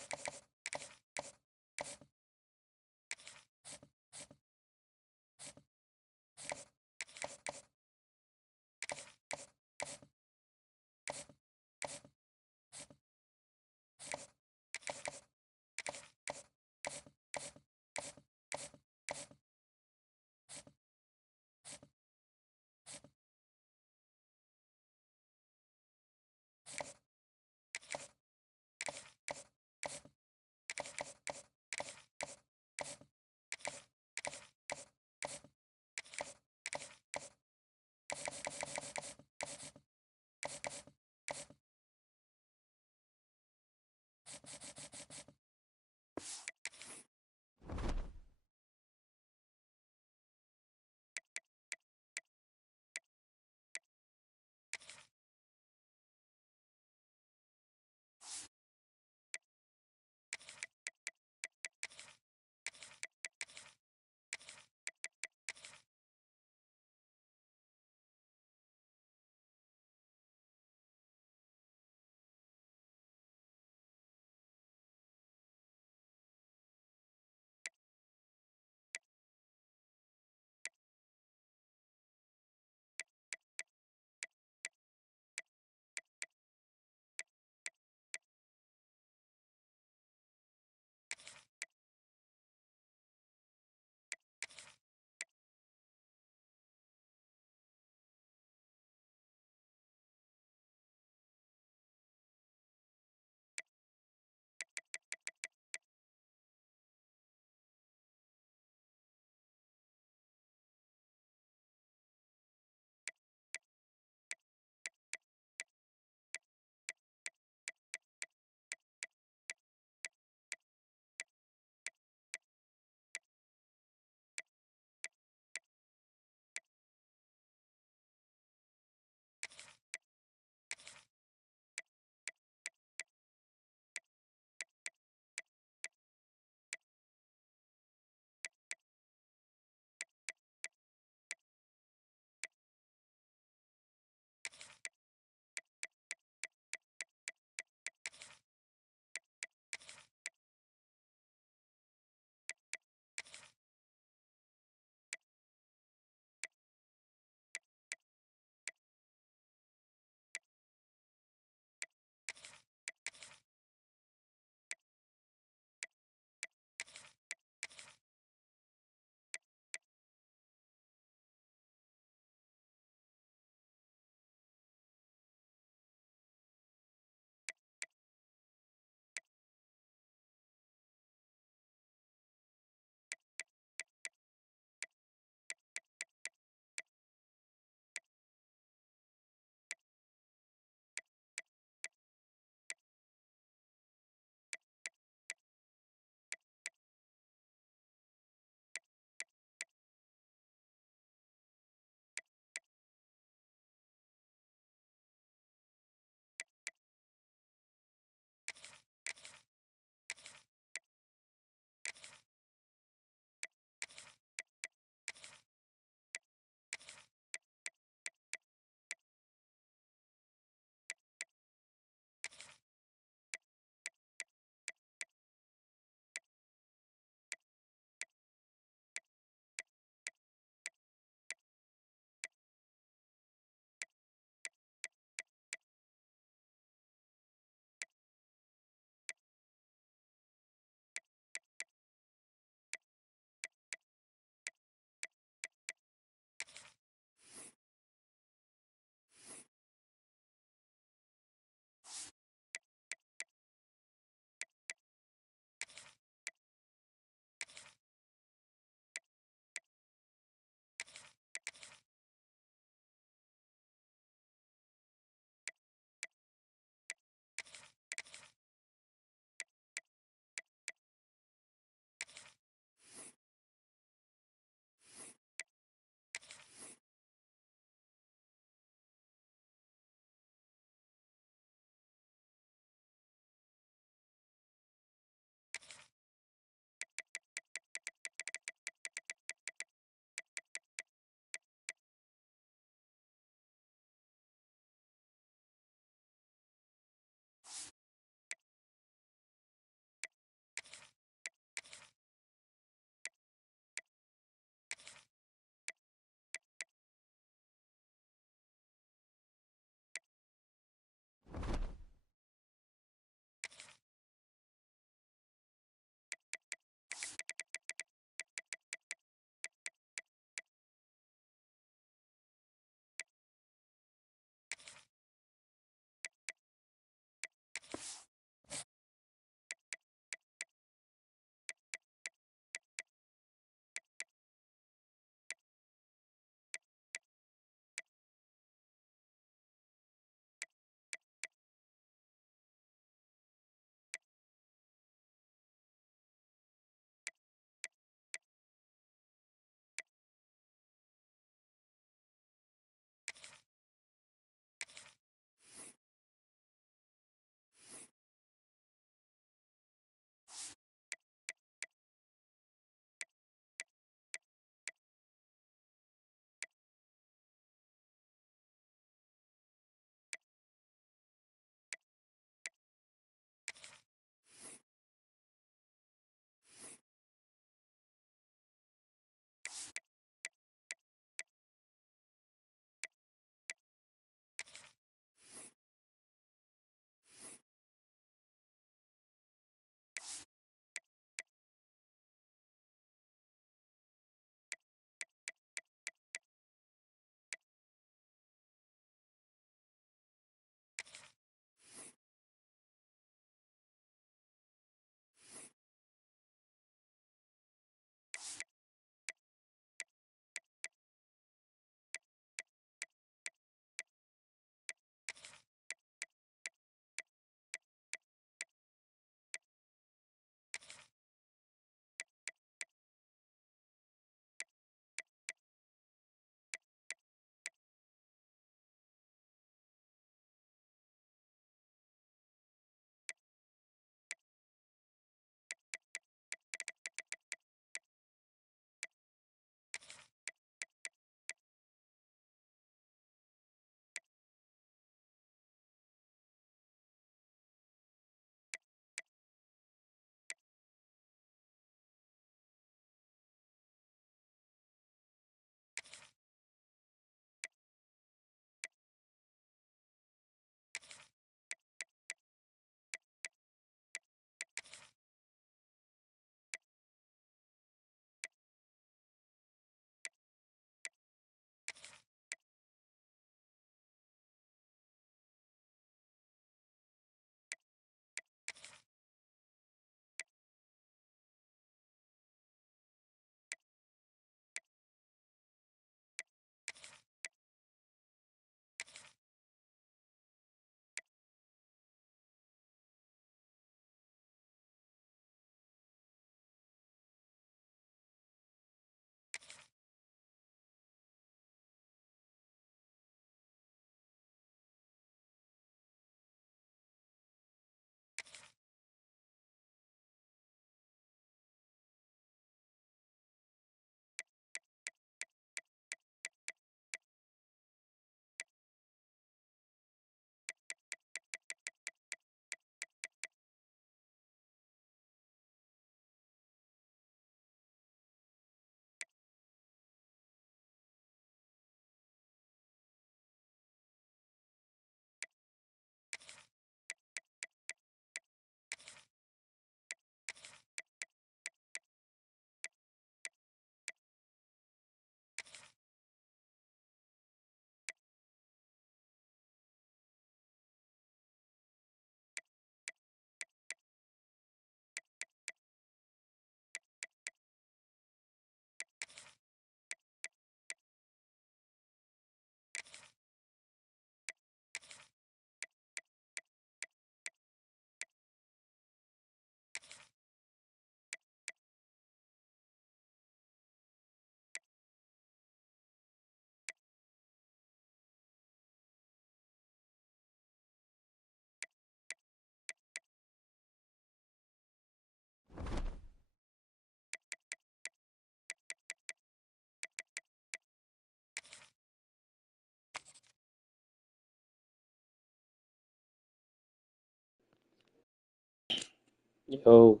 Yo.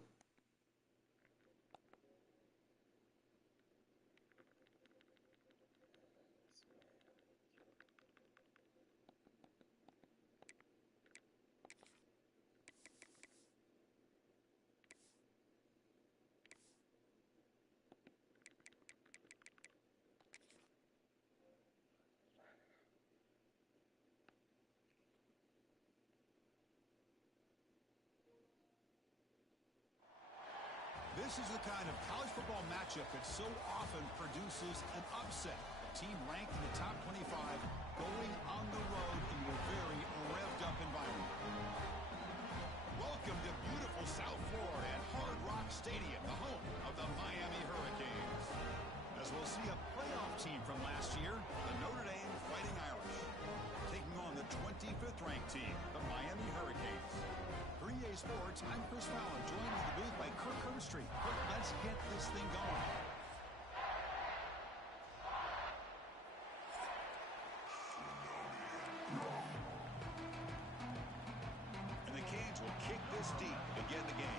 This is the kind of college football matchup that so often produces an upset. A team ranked in the top 25 going on the road into a very revved-up environment. Welcome to beautiful South Florida at Hard Rock Stadium, the home of the Miami Hurricanes. As we'll see a playoff team from last year, the Notre Dame Fighting Irish, taking on the 25th ranked team, the Miami Hurricanes. For EA Sports, I'm Chris Fowler, joined in the booth by Kirk Herbstreit. Kirk, let's get this thing going. And the Canes will kick this deep to begin the game.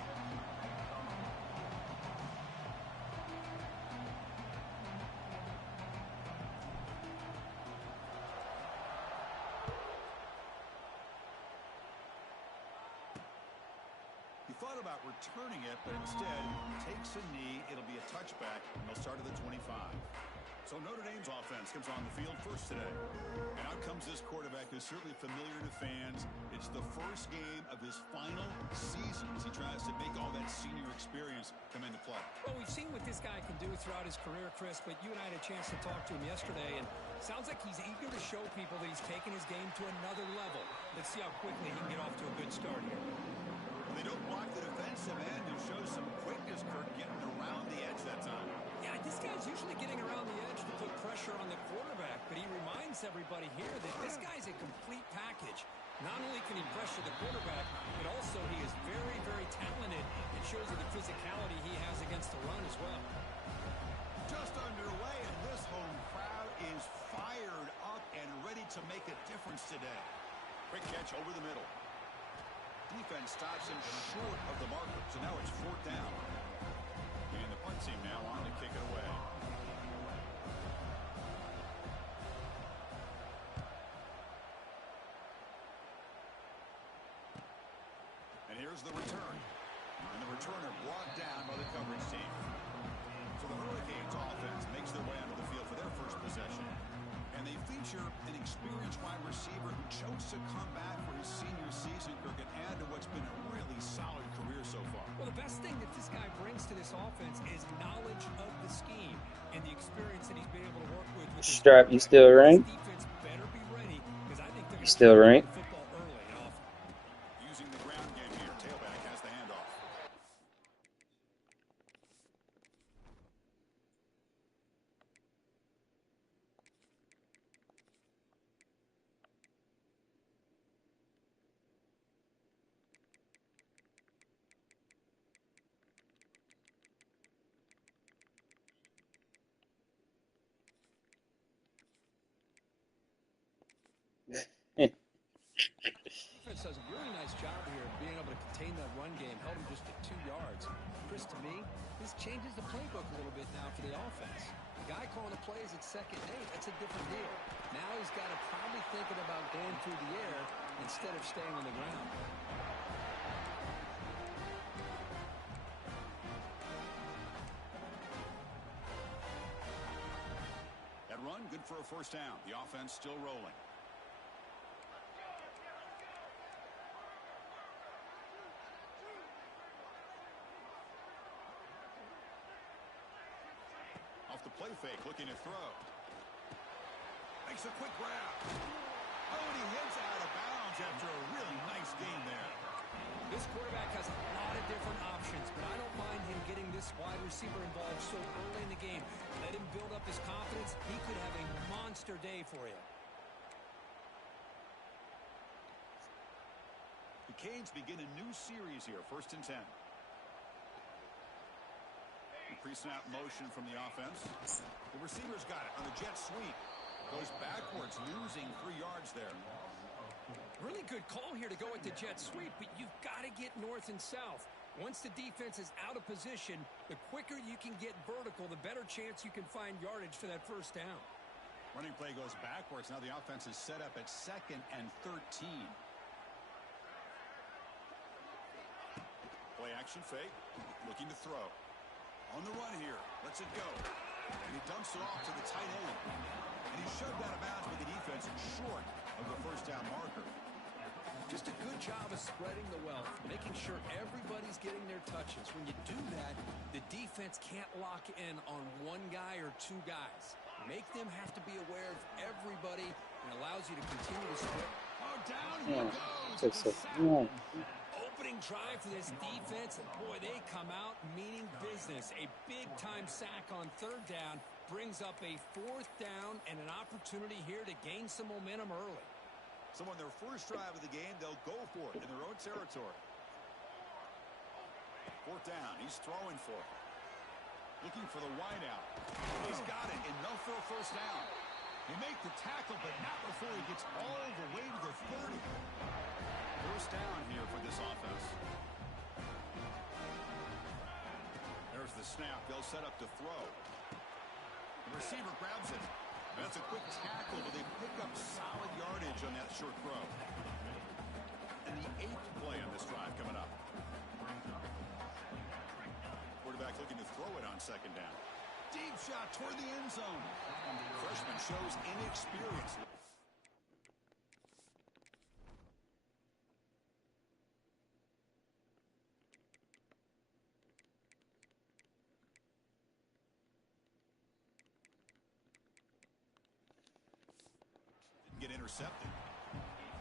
He thought about returning it, but instead takes a knee. It'll be a touchback, and they'll start at the 25. So Notre Dame's offense comes on the field first today. And out comes this quarterback who's certainly familiar to fans. It's the first game of his final season as he tries to make all that senior experience come into play. Well, we've seen what this guy can do throughout his career, Chris, but you and I had a chance to talk to him yesterday, and sounds like he's eager to show people that he's taken his game to another level. Let's see how quickly he can get off to a good start here. They don't block the defensive end, who shows some quickness, Kirk, getting around the edge that time. Yeah, this guy's usually getting around the edge to put pressure on the quarterback, but he reminds everybody here that this guy's a complete package. Not only can he pressure the quarterback, but also he is very, very talented. It shows you the physicality he has against the run as well. Just underway, and this home crowd is fired up and ready to make a difference today. Quick catch over the middle. Defense stops him short of the marker, so now it's 4th down. And the punt team now on to kick it away. And here's the return. And the returner brought down by the coverage team. So the Hurricanes offense makes their way onto the field for their first possession. And they feature an experienced wide receiver who chose to come back for his senior season, Kirk, and add to what's been a really solid career so far. Well, the best thing that this guy brings to this offense is knowledge of the scheme and the experience that he's been able to work with. Strap, you still rank? Defense better be ready, because I think You still rank? football early and often. Using the ground game here. Tailback has the handoff. Defense does a really nice job here of being able to contain that run game, held him just at 2 yards. Chris, to me, this changes the playbook a little bit now for the offense. The guy calling the plays at 2nd and 8, that's a different deal. Now he's got to probably thinking about going through the air instead of staying on the ground. That run, good for a 1st down. The offense still rolling. Off the play fake, looking to throw. Makes a quick grab. Oh, and he hits out of bounds after a really nice gain there. This quarterback has a lot of different options, but I don't mind him getting this wide receiver involved so early in the game. Let him build up his confidence. He could have a monster day for you. The Canes begin a new series here, 1st and 10. Pre-snap motion from the offense. The receiver's got it on the jet sweep. Goes backwards, losing 3 yards there. Really good call here to go with the jet sweep, but you've got to get north and south. Once the defense is out of position, the quicker you can get vertical, the better chance you can find yardage for that first down. Running play goes backwards. Now the offense is set up at 2nd and 13. Play action fake. Looking to throw. On the run here. Lets it go. And he dumps it off to the tight end. And he's shoved out of bounds with the defense short of the first down marker. Just a good job of spreading the wealth, making sure everybody's getting their touches. When you do that, the defense can't lock in on one guy or two guys. Make them have to be aware of everybody, and allows you to continue to spread. Oh, down he goes. Opening drive for this defense, and boy, they come out meaning business. A big-time sack on 3rd down brings up a 4th down and an opportunity here to gain some momentum early. So on their first drive of the game, they'll go for it in their own territory. 4th down, he's throwing for it. Looking for the wideout. He's got it, enough for a first down. He made the tackle, but not before he gets all the way to the 30. First down here for this offense. There's the snap. They'll set up to throw. The receiver grabs it. That's a quick tackle, but they pick up solid yardage on that short throw. And the 8th play on this drive coming up. Quarterback looking to throw it on 2nd down. Deep shot toward the end zone. Freshman shows inexperience. Get intercepted.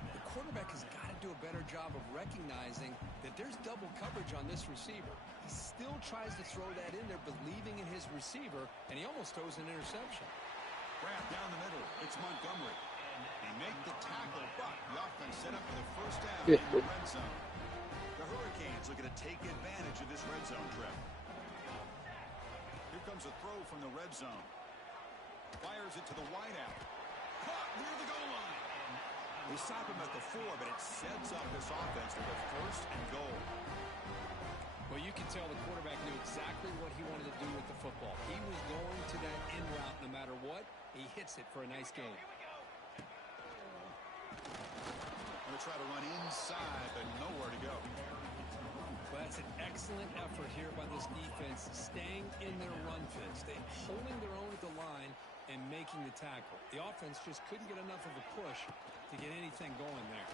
The quarterback has got to do a better job of recognizing that there's double coverage on this receiver. He still tries to throw that in there, believing in his receiver, and he almost throws an interception. Grab down the middle. It's Montgomery. He made the tackle, but the offense set up for the first down in the red zone. The Hurricanes looking to take advantage of this red zone trip. Here comes a throw from the red zone. Fires it to the wideout. Caught near the goal line. They stop him at the 4, but it sets up this offense with a 1st and goal. Well, you can tell the quarterback knew exactly what he wanted to do with the football. He was going to that in route no matter what. He hits it for a nice gain. Going to try to run inside, but nowhere to go. Well, that's an excellent effort here by this defense, staying in their run fits. They're holding their own at the line and making the tackle. The offense just couldn't get enough of a push to get anything going there.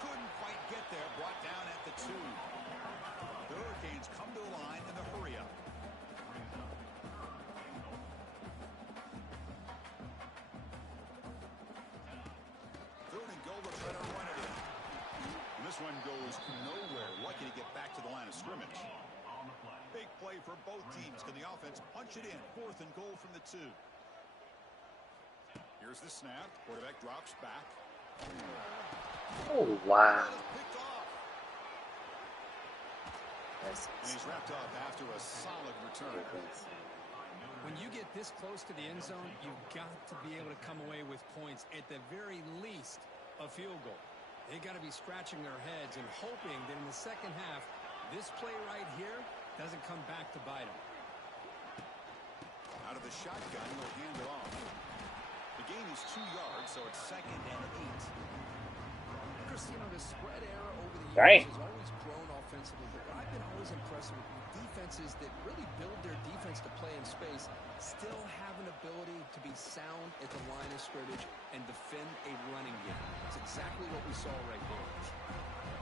Couldn't quite get there, brought down at the 2. The Hurricanes come to the line in the hurry-up. Third and goal, they'll try to run it in. And this one goes nowhere. Lucky to get back to the line of scrimmage. Big play for both teams. Can the offense punch it in? 4th and goal from the 2. Here's the snap. Quarterback drops back. Oh, wow. And he's wrapped up after a solid return. When you get this close to the end zone, you've got to be able to come away with points, at the very least, a field goal. They got to be scratching their heads and hoping that in the second half, this play right here doesn't come back to bite them. Out of the shotgun, he'll hand it off. The gain is 2 yards, so it's 2nd and 8. Chris, the spread era over the Dang. years has always grown offensively, but I've been always impressed with defenses that really build their defense to play in space, still have an ability to be sound at the line of scrimmage and defend a running game. It's exactly what we saw right there.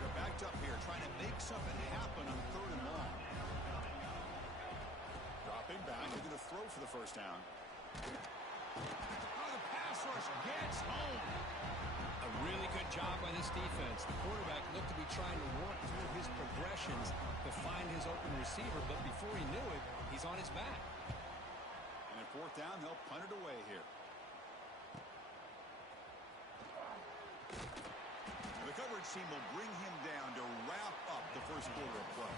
They're backed up here, trying to make something happen on 3rd and long. Dropping back, they're going to throw for the first down. Oh, the pass rush gets home. A really good job by this defense. The quarterback looked to be trying to work through his progressions to find his open receiver, but before he knew it, he's on his back. And at 4th down, they'll punt it away here. The coverage team will bring him down to wrap up the first quarter of play.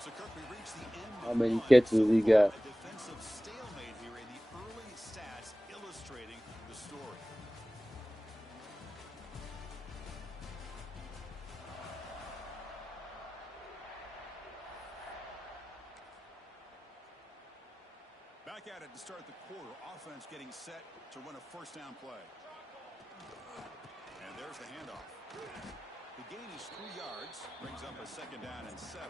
So Kirk, we reach the end. How many catches he got? A defensive stalemate here in the early stats illustrating the story. Back at it to start the quarter. Offense getting set to run a first down play. And there's the handoff. The gain is 3 yards. Brings up a second down and 7.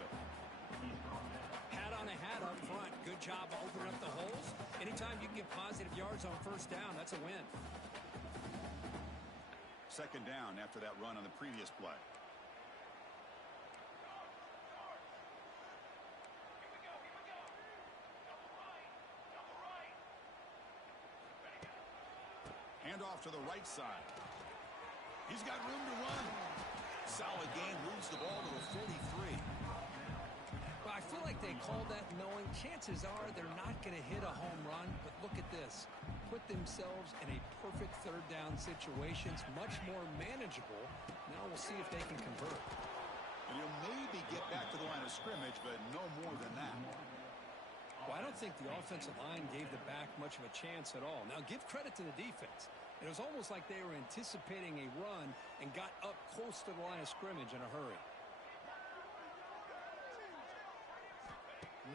Hat on a hat up front. Good job opening up the holes. Anytime you can get positive yards on first down, that's a win. Second down after that run on the previous play. Handoff to the right side. He's got room to run. Solid gain, moves the ball to the 43. Well, I feel like they called that knowing chances are they're not going to hit a home run, but look at this. Put themselves in a perfect third down situation. It's much more manageable. Now we'll see if they can convert. And he'll maybe get back to the line of scrimmage, but no more than that. Well, I don't think the offensive line gave the back much of a chance at all. Now, give credit to the defense. It was almost like they were anticipating a run and got up close to the line of scrimmage in a hurry.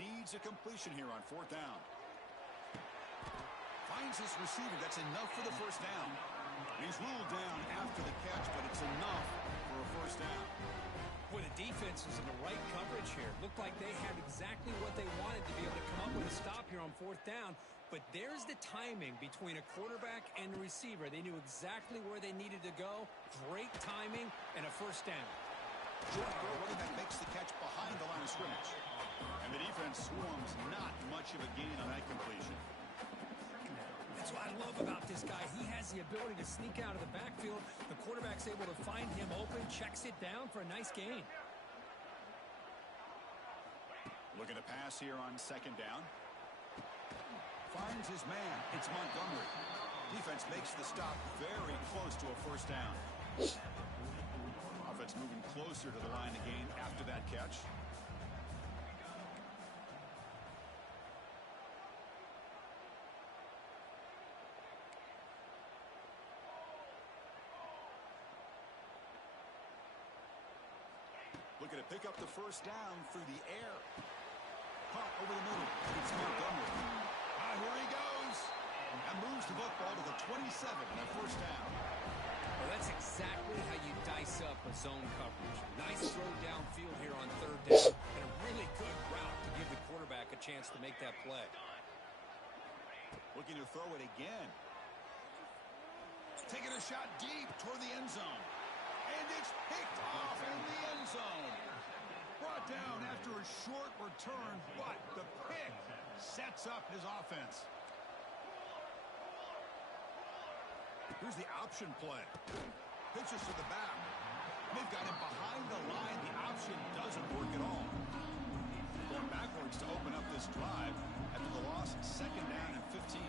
Needs a completion here on fourth down. Finds his receiver. That's enough for the first down. He's ruled down after the catch, but it's enough for a first down. Boy, the defense is in the right coverage here. Looked like they had exactly what they wanted to be able to come up with a stop here on fourth down. But there's the timing between a quarterback and the receiver. They knew exactly where they needed to go. Great timing and a first down. Short throw, running back makes the catch behind the line of scrimmage. And the defense swarms not much of a gain on that completion. That's what I love about this guy. He has the ability to sneak out of the backfield. The quarterback's able to find him open, checks it down for a nice gain. Looking to pass here on second down. Finds his man. It's Montgomery. Defense makes the stop very close to a first down. Offense moving closer to the line of gain after that catch. Looking to pick up the first down through the air. Caught over the middle. It's Montgomery. Here he goes. And moves the football to the 27 and a first down. Well, that's exactly how you dice up a zone coverage. Nice throw downfield here on third down. And a really good route to give the quarterback a chance to make that play. Looking to throw it again. Taking a shot deep toward the end zone. And it's picked off in the end zone. Brought down after a short return, but the pick sets up his offense. Here's the option play. Pitches to the back. They've got him behind the line. The option doesn't work at all. Going backwards to open up this drive after the loss, second down and 15.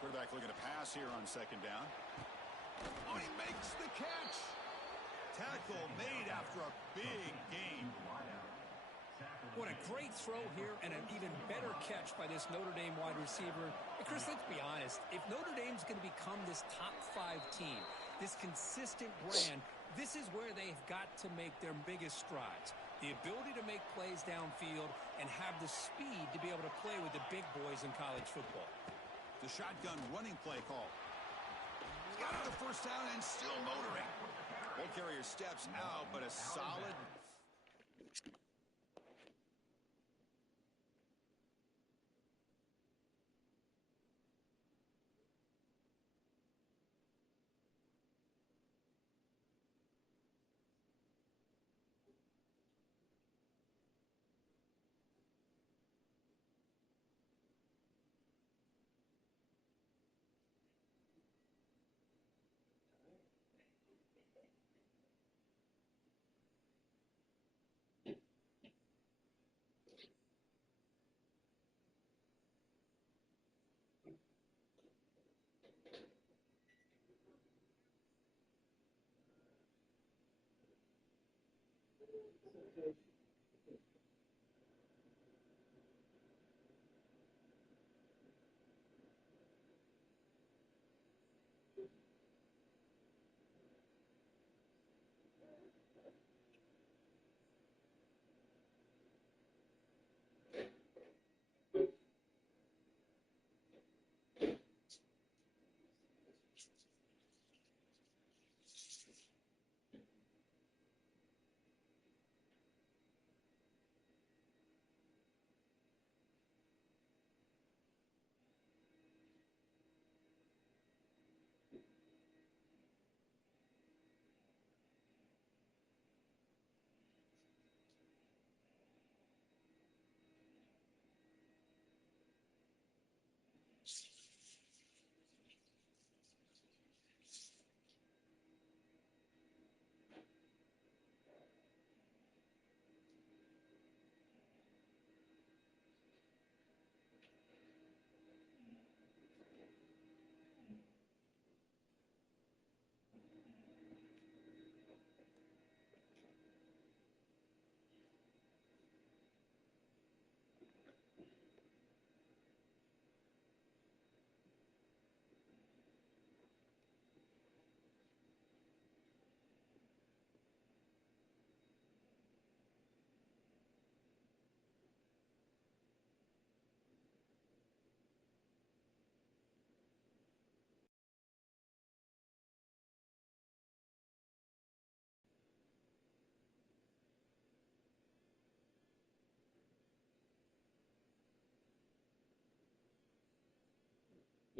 Quarterback looking to pass here on second down. Oh, he makes the catch. Tackle made after a big gain. What a great throw here and an even better catch by this Notre Dame wide receiver. And Chris, let's be honest. If Notre Dame's going to become this top 5 team, this consistent brand, this is where they've got to make their biggest strides. The ability to make plays downfield and have the speed to be able to play with the big boys in college football. The shotgun running play call. He's got the first down and still motoring. Ball carrier steps out, but a solid...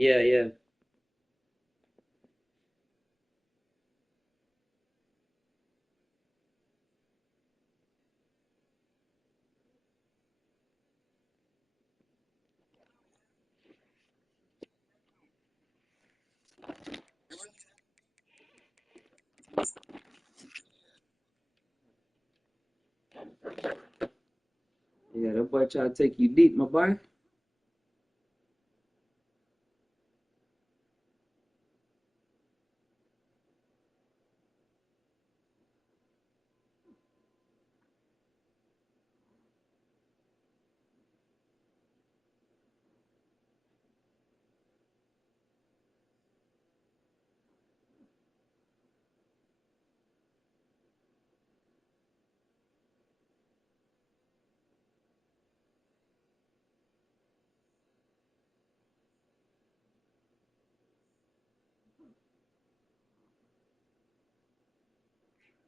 Yeah, yeah. Yeah, that boy try to take you deep, my boy.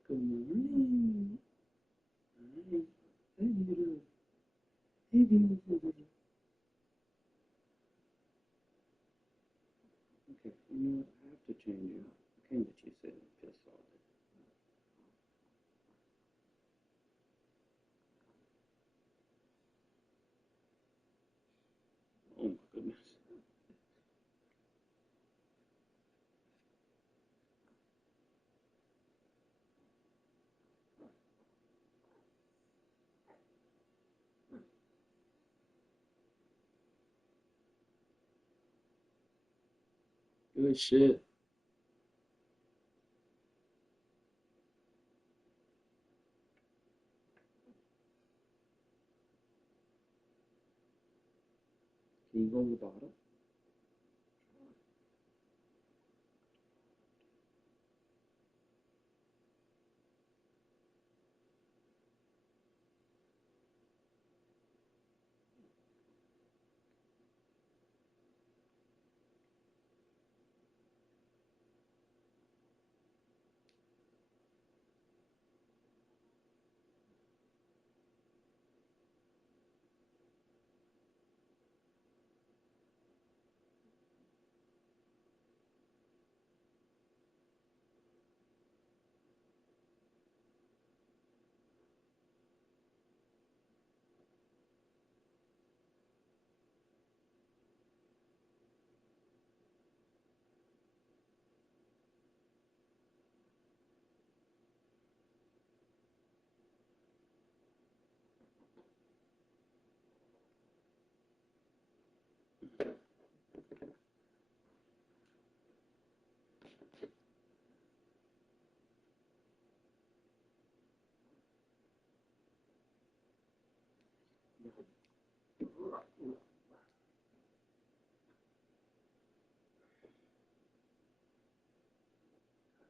Good morning. Hi. Hey, beautiful. Hey, beautiful. Okay, you know what? I have to change you. I can't let you sit and piss all day. Oh my goodness. Good shit. Can you go in the bottle?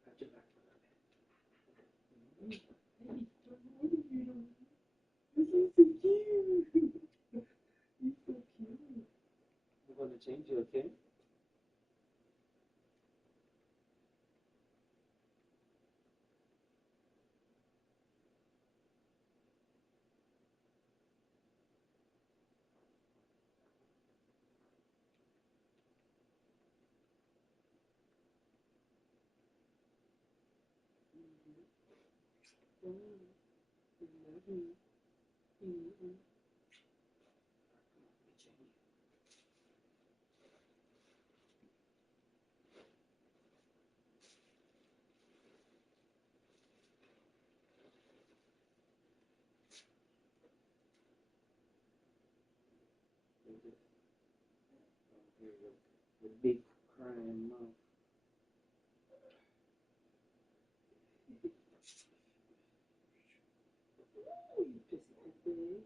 Got your back. Hey, good morning, beautiful. This is so cute. You're so cute. I'm gonna change you, okay? Oh, I love you. Mm-hmm. The big crying mouth. Oh, you pissy pissy.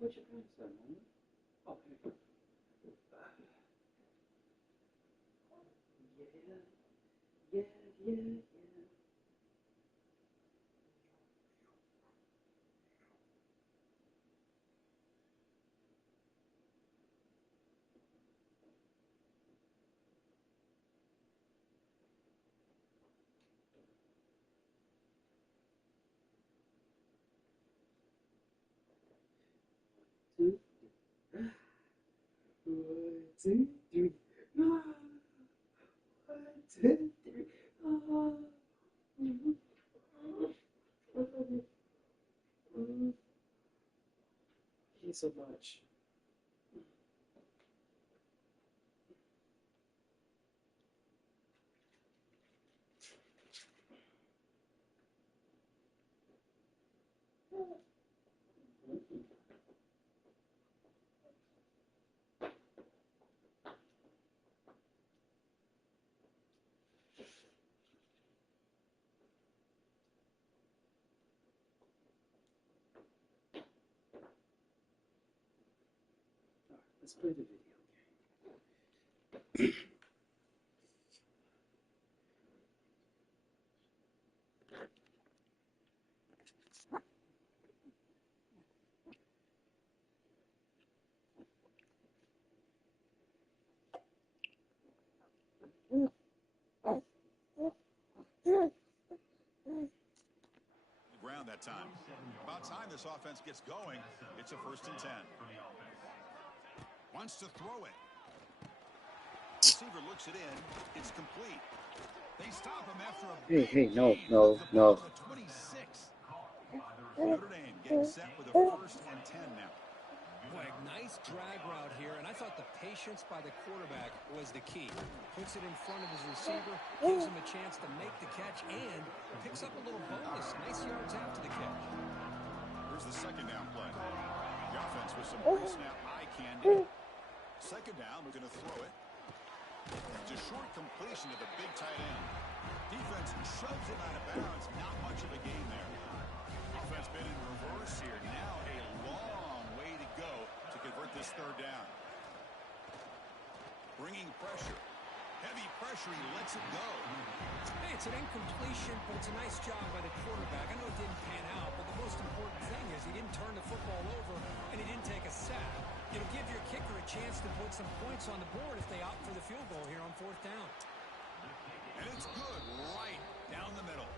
Put your pants on, man. Oh, here you go. Yeah, yeah, yeah, yeah. Two, 1, 2, 3. Ah, 1, 2, 3. Ah. Thank you so much. Let's play the video game. Ground that time. About time this offense gets going. It's a 1st and 10. Wants to throw it. Receiver looks it in. It's complete. They stop him after a Hey, no. 26. Notre Dame getting set with a 1st and 10 now. Boy, nice drag route here, and I thought the patience by the quarterback was the key. Puts it in front of his receiver, gives him a chance to make the catch, and picks up a little bonus. Nice yards after the catch. Here's the 2nd down play. The offense with some pre-snap eye candy. 2nd down, we're going to throw it. It's a short completion to the big tight end. Defense shoves him out of bounds. Not much of a gain there. Offense been in reverse here. Now a long way to go to convert this 3rd down. Bringing pressure. Heavy pressure. He lets it go. Hey, it's an incompletion, but it's a nice job by the quarterback. I know it didn't pan out, but the most important thing is he didn't turn the football over and he didn't take a sack. It'll give your kicker a chance to put some points on the board if they opt for the field goal here on 4th down. And it's good right down the middle.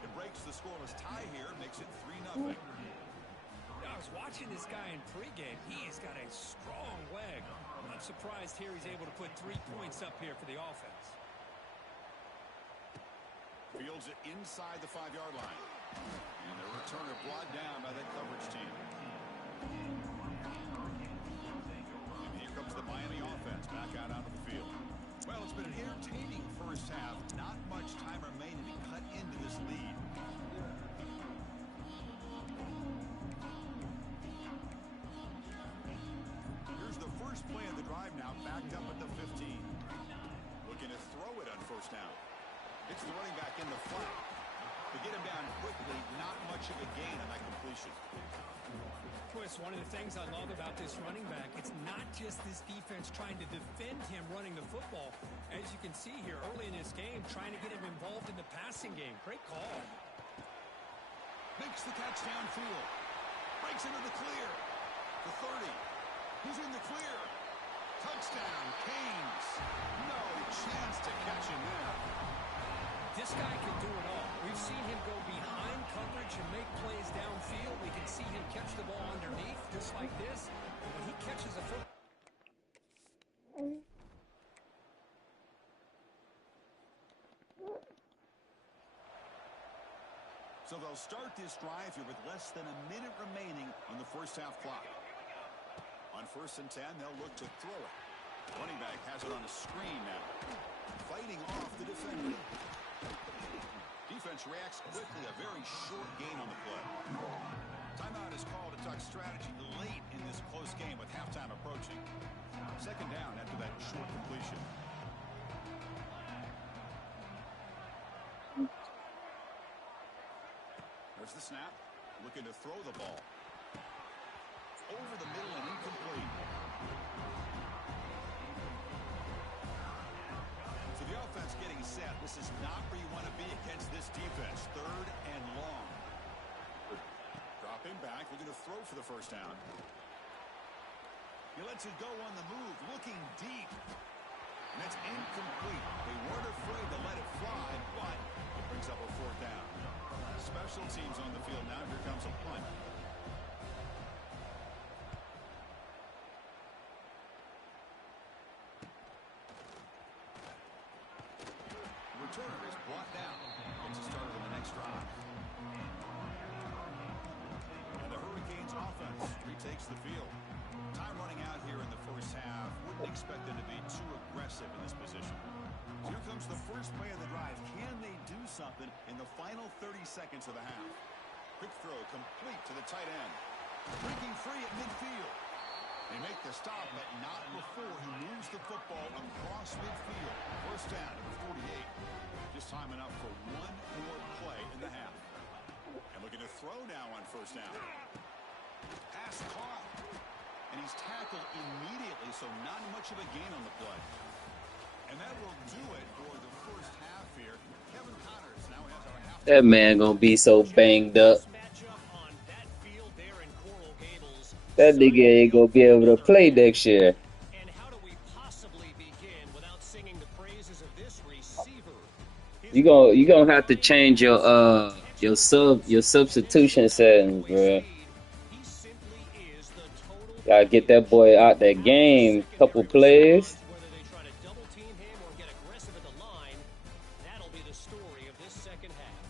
It breaks the scoreless tie here, makes it 3-0. I was watching this guy in pregame. He's got a strong leg. I'm not surprised here he's able to put 3 points up here for the offense. Fields it inside the 5-yard line. And the returner brought down by that coverage team. And here comes the Miami offense back out onto the field. Well, it's been an entertaining first half. Not much time remaining to cut into this lead. Here's the first play of the drive now, backed up at the 15. Looking to throw it on 1st down. It's the running back in the flat. To get him down quickly, not much of a gain on that completion. Boy, it's one of the things I love about this running back. It's not just this defense trying to defend him running the football. As you can see here early in this game, trying to get him involved in the passing game. Great call. Makes the catch downfield. Breaks into the clear. The 30. He's in the clear. Touchdown, Canes. No chance to catch him there. This guy can do it all. We've seen him go behind coverage and make plays downfield. We can see him catch the ball underneath, just like this. And when he catches a football. So they'll start this drive here with less than a minute remaining on the first half clock. On 1st and 10, they'll look to throw it. Running back has it on a screen now. Fighting off the defender. Defense reacts quickly. A very short gain on the play. Timeout is called to talk strategy late in this close game with halftime approaching. 2nd down after that short completion. There's the snap. Looking to throw the ball. Over over the middle and incomplete. So the offense getting set. This is not where you want to be against this defense. 3rd and long. Dropping back, looking to throw for the first down. He lets it go on the move, looking deep. And that's incomplete. They weren't afraid to let it fly, but it brings up a 4th down. Special teams on the field now. Here comes a punt. The returner is brought down. Gets it started on the next drive. And the Hurricanes offense retakes the field. Time running out here in the first half. Wouldn't expect them to be too aggressive in this position. Here comes the first play of the drive. Can they do something in the final 30 seconds of the half? Quick throw complete to the tight end. Breaking free at midfield. They make the stop, but not before he moves the football across midfield. First down at the 48. Just time enough for one more play in the half. And looking to throw now on first down. Pass caught. And he's tackled immediately, so not much of a gain on the play. And that will do it for the first half here. Kevin Connors now has our half. That man gonna be so banged up. That nigga ain't gonna be able to play next year. And how do we possibly begin without singing the praises of this receiver? You gonna have to change your substitution settings, bro. Gotta get that boy out that game. Couple plays. Whether they try to double team him or get aggressive at the line, that'll be the story of this second half.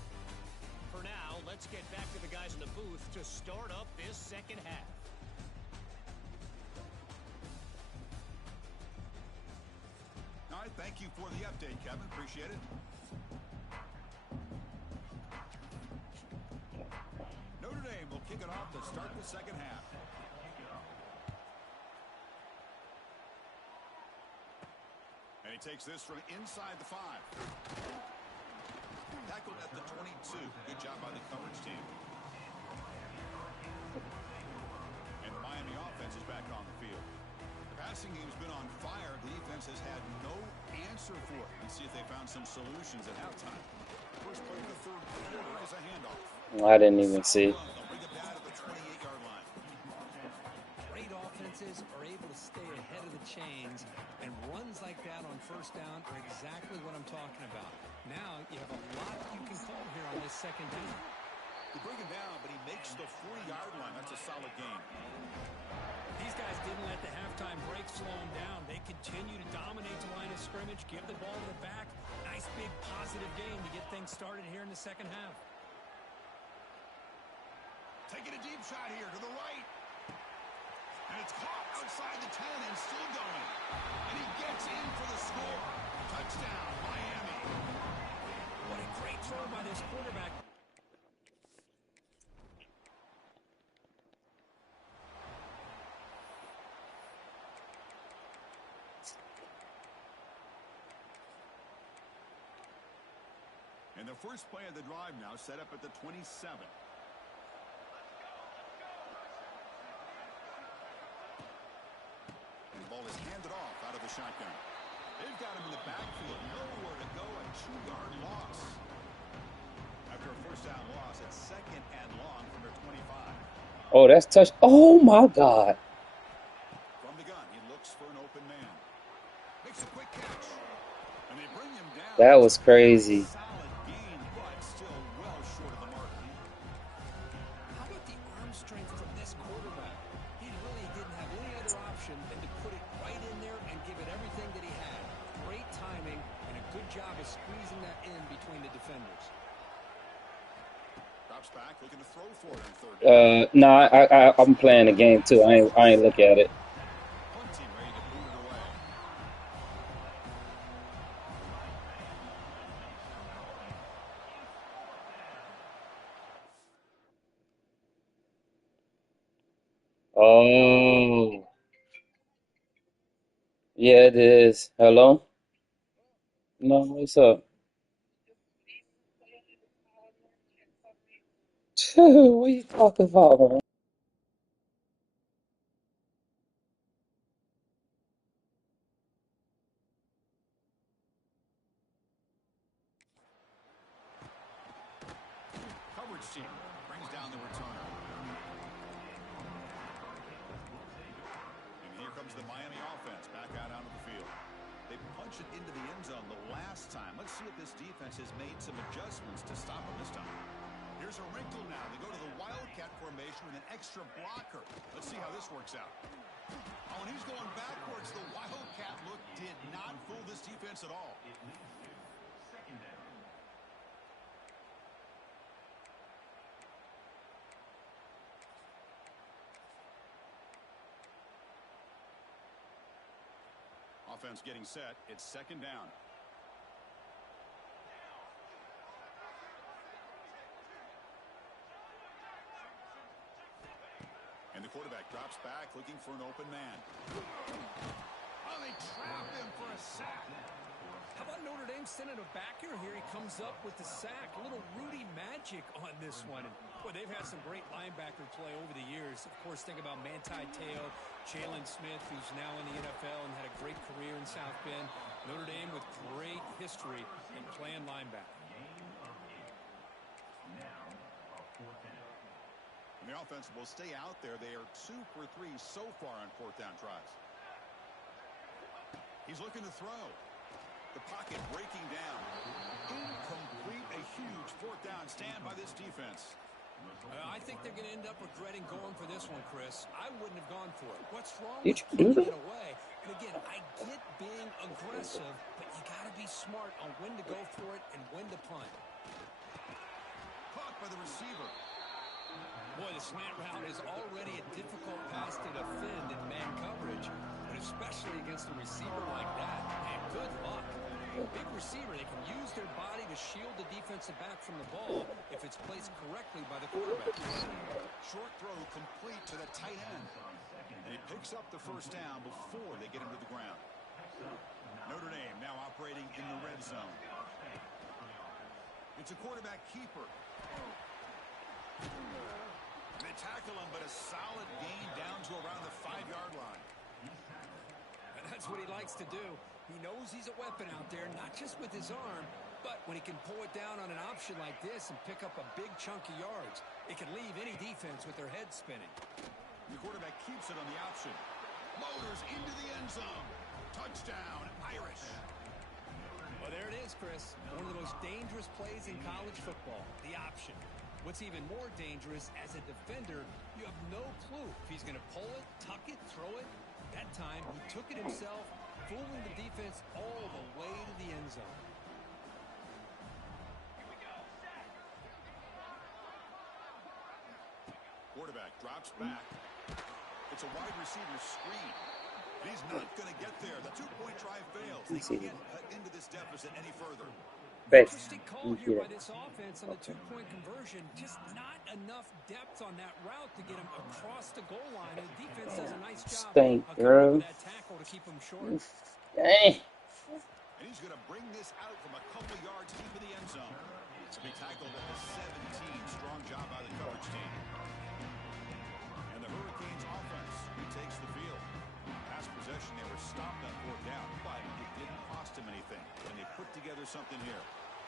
For now, let's get back to the guys in the booth to start up this second half. All right, thank you for the update, Kevin. Appreciate it. Notre Dame will kick it off to start the second half. And he takes this from inside the 5. Tackled at the 22. Good job by the coverage team. And the Miami offense is back on the field. The passing game's been on fire. The defense has had no answer for it. Let's see if they found some solutions at halftime. First play of the 3rd quarter is a handoff. I didn't even see. They'll bring it down at the 28-yard line. Great offenses are able to stay ahead of the chains, and runs like that on first down are exactly what I'm talking about. Now you have a lot you can call here on this second down. They bring him down, but he makes the 40-yard line. That's a solid gain. These guys didn't let the halftime break slow them down. They continue to dominate the line of scrimmage, give the ball to the back. Nice big positive game to get things started here in the second half. Taking a deep shot here to the right. And it's caught outside the 10 and still going. And he gets in for the score. Touchdown, Miami. What a great throw by this quarterback. And the first play of the drive now set up at the 27. And the ball is handed off out of the shotgun. They've got him in the backfield. Nowhere to go. A 2-yard loss. After a first down loss, it's 2nd and long from their 25. Oh, that's touch. Oh my God. From the gun, he looks for an open man. Makes a quick catch. And they bring him down. That was crazy. Solid gain, but still well short of the mark. How about the arm strength from this quarterback? He really didn't have any other option than to put it right in there and give it everything that he had. Great timing and a good job of squeezing that in between the defenders. Drops back, looking to throw for it on 3rd down. No, I'm playing the game too. I ain't look at it. Punt team ready to boot it away. Oh, yeah, it is. Hello? No, what's up? What are you talking about, man? seam. Brings down the returner. And here comes the Miami offense back out onto the field. They punch it into the end zone the last time. Let's see if this defense has made some adjustments to stop them this time. Here's a wrinkle now. They go to the Wildcat formation with an extra blocker. Let's see how this works out. Oh, and he's going backwards. The Wildcat look did not fool this defense at all. Offense getting set. It's second down. And the quarterback drops back looking for an open man. Oh, they trap him for a sack. How about Notre Dame sending a backer here? He comes up with the sack. A little Rudy magic on this one. And, boy, they've had some great linebacker play over the years. Of course, think about Manti Te'o, Jalen Smith, who's now in the NFL and had a great career in South Bend. Notre Dame with great history in playing linebacker. And the offense will stay out there. They are 2 for 3 so far on fourth down tries. He's looking to throw. The pocket breaking down. Incomplete. A huge fourth down stand by this defense. I think they're going to end up regretting going for this one, Chris. I wouldn't have gone for it. What's wrong Did with you do putting that? it away? And again, I get being aggressive, but you got to be smart on when to go for it and when to punt. Caught by the receiver. Boy, the slant route is already a difficult pass to defend in man coverage, but especially against a receiver like that. Man, good luck. A big receiver, they can use their body to shield the defensive back from the ball if it's placed correctly by the quarterback. Short throw complete to the tight end. And he picks up the first down before they get him to the ground. Notre Dame now operating in the red zone. It's a quarterback keeper. They tackle him, but a solid gain down to around the 5-yard line. And that's what he likes to do. He knows he's a weapon out there, not just with his arm, but when he can pull it down on an option like this and pick up a big chunk of yards, it can leave any defense with their head spinning. The quarterback keeps it on the option. Motors into the end zone. Touchdown, Irish. Well, there it is, Chris. One of the most dangerous plays in college football, the option. What's even more dangerous, as a defender, you have no clue if he's going to pull it, tuck it, throw it. That time, he took it himself, fooling the defense all the way to the end zone. Quarterback drops back. It's a wide receiver screen. He's not going to get there. The two-point try fails. They can't cut into this deficit any further. Interesting call here by this offense on the two-point conversion. Just not enough depth on that route to get him across the goal line. And the defense does a nice job of coming with that tackle to keep him short. Dang. And he's going to bring this out from a couple yards deep in the end zone. To be tackled at the 17. Strong job by the coverage team. And the Hurricanes offense retakes the field. Past possession, they were stopped on fourth down, but it didn't cost him anything. And they put together something here.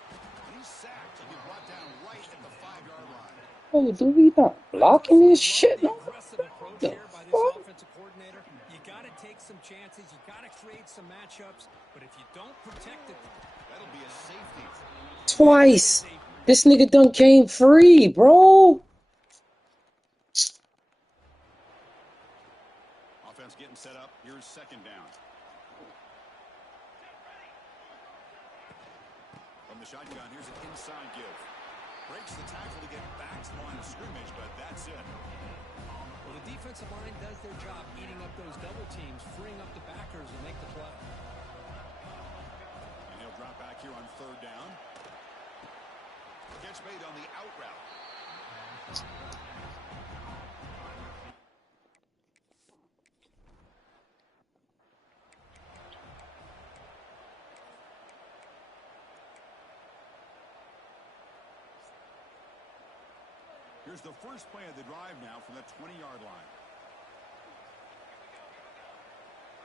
And he's sacked. He'll be brought down right at the 5-yard line. Oh, do we not blocking this shit? The aggressive approach here by this offensive coordinator. You got to take some chances. You got to create some matchups. But if you don't protect it, that'll be a safety. Twice. This nigga done came free, bro. Offense getting set up. Here's second down. From the shotgun, here's an inside give. Breaks the tackle to get back to the line of scrimmage, but that's it. Well, the defensive line does their job eating up those double teams, freeing up the backers and make the play. And he'll drop back here on third down. Catch made on the out route. Here's the first play of the drive now from the 20-yard line.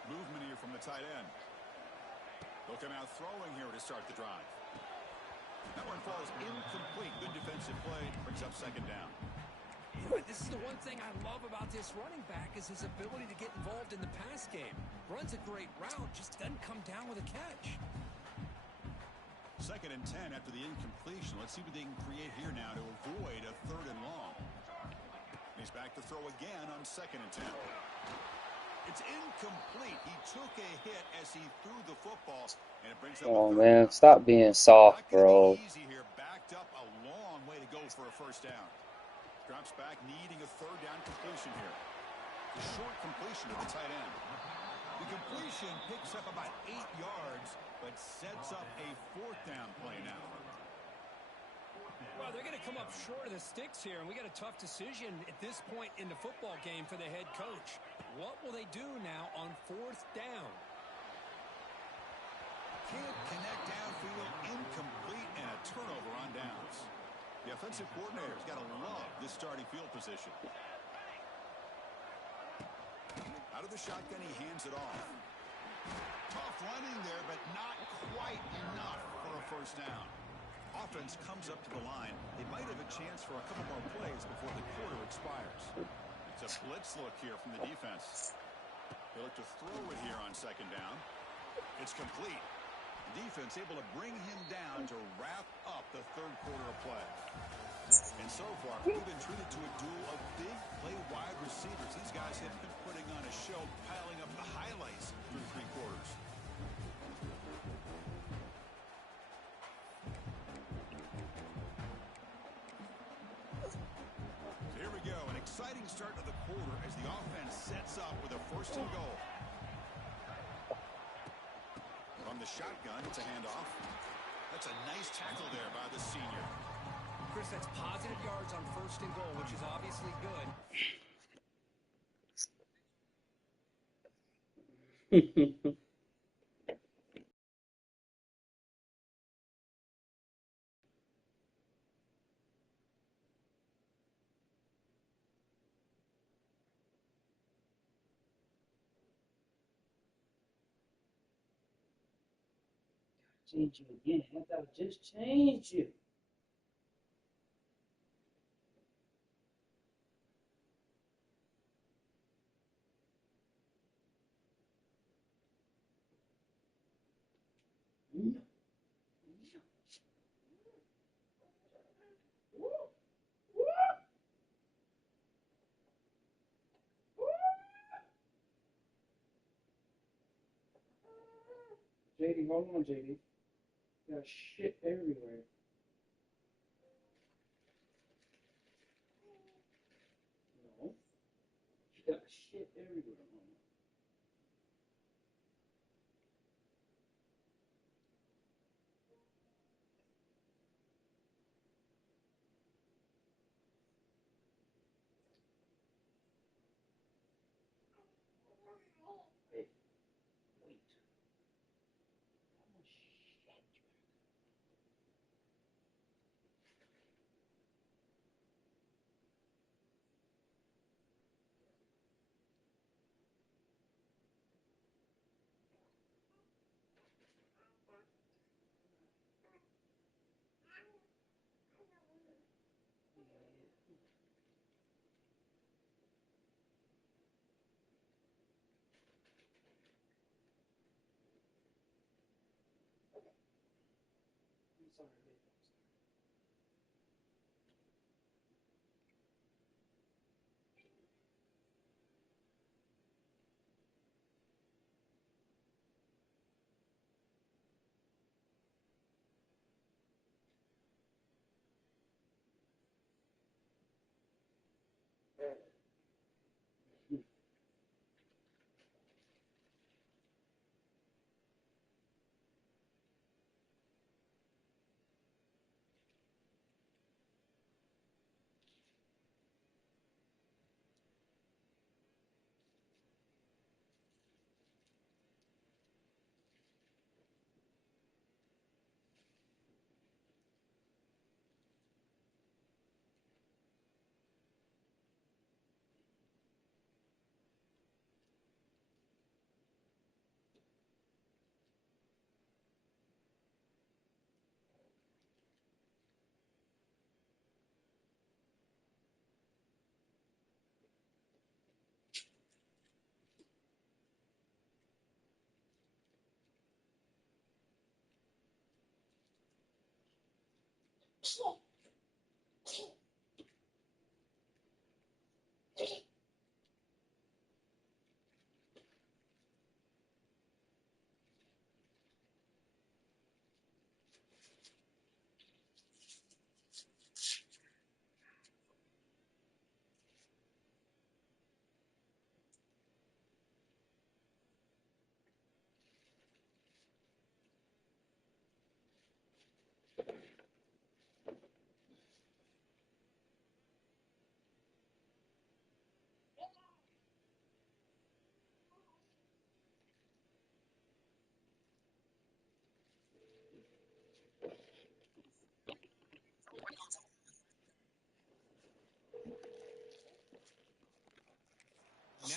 Movement here from the tight end. They'll come out throwing here to start the drive. That one falls incomplete. Good defensive play. Brings up second down. You know, this is the one thing I love about this running back is his ability to get involved in the pass game. Runs a great route, just doesn't come down with a catch. 2nd and 10 after the incompletion. Let's see what they can create here now to avoid a 3rd and long. He's back to throw again on 2nd and 10. It's incomplete. He took a hit as he threw the football, and it brings up Oh man, stop being soft, bro. Easy here. Backed up a long way to go for a 1st down. Drops back, needing a 3rd down completion here. The short completion to the tight end. The completion picks up about 8 yards, but sets up a 4th down play now. Well, they're going to come up short of the sticks here, and we got a tough decision at this point in the football game for the head coach. What will they do now on 4th down? Can't connect downfield, incomplete, and a turnover on downs. The offensive coordinator's got to love this starting field position. Out of the shotgun, he hands it off. Tough running there, but not quite enough for a 1st down. Offense comes up to the line. They might have a chance for a couple more plays before the quarter expires. It's a blitz look here from the defense. They look to throw it here on 2nd down. It's complete. The defense able to bring him down to wrap up the 3rd quarter of play. And so far, we've been treated to a duel of big play wide receivers. These guys have been putting on a show, piling up the highlights through 3 quarters. Here we go, an exciting start to the quarter as the offense sets up with a 1st and goal. From the shotgun, it's a handoff. That's a nice tackle there by the senior. Chris, that's positive yards on 1st and goal, which is obviously good. Change you again. I thought I just changed you. JD, hold on, JD. You got shit everywhere. No. You got shit everywhere, mama. Hey, wait. How much shit? I'm sorry, baby.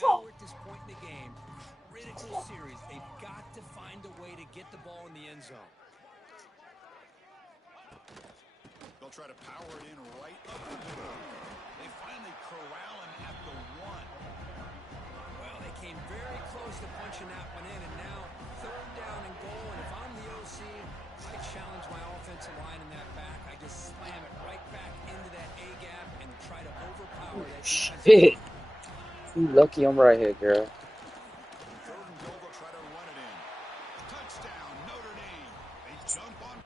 Now we're at this point in the game. Critical series. They've got to find a way to get the ball in the end zone. They'll try to power it in right up the middle. They finally corral him at the 1. Well, they came very close to punching that one in, and now 3rd down and goal. And if I'm the OC, I challenge my offensive line in that back. I just slam it right back into that A gap and try to overpower that defensive Shit. line. You lucky I'm right here, girl. 3rd and goal, they'll try to run it in. Touchdown, Notre Dame. They jump on.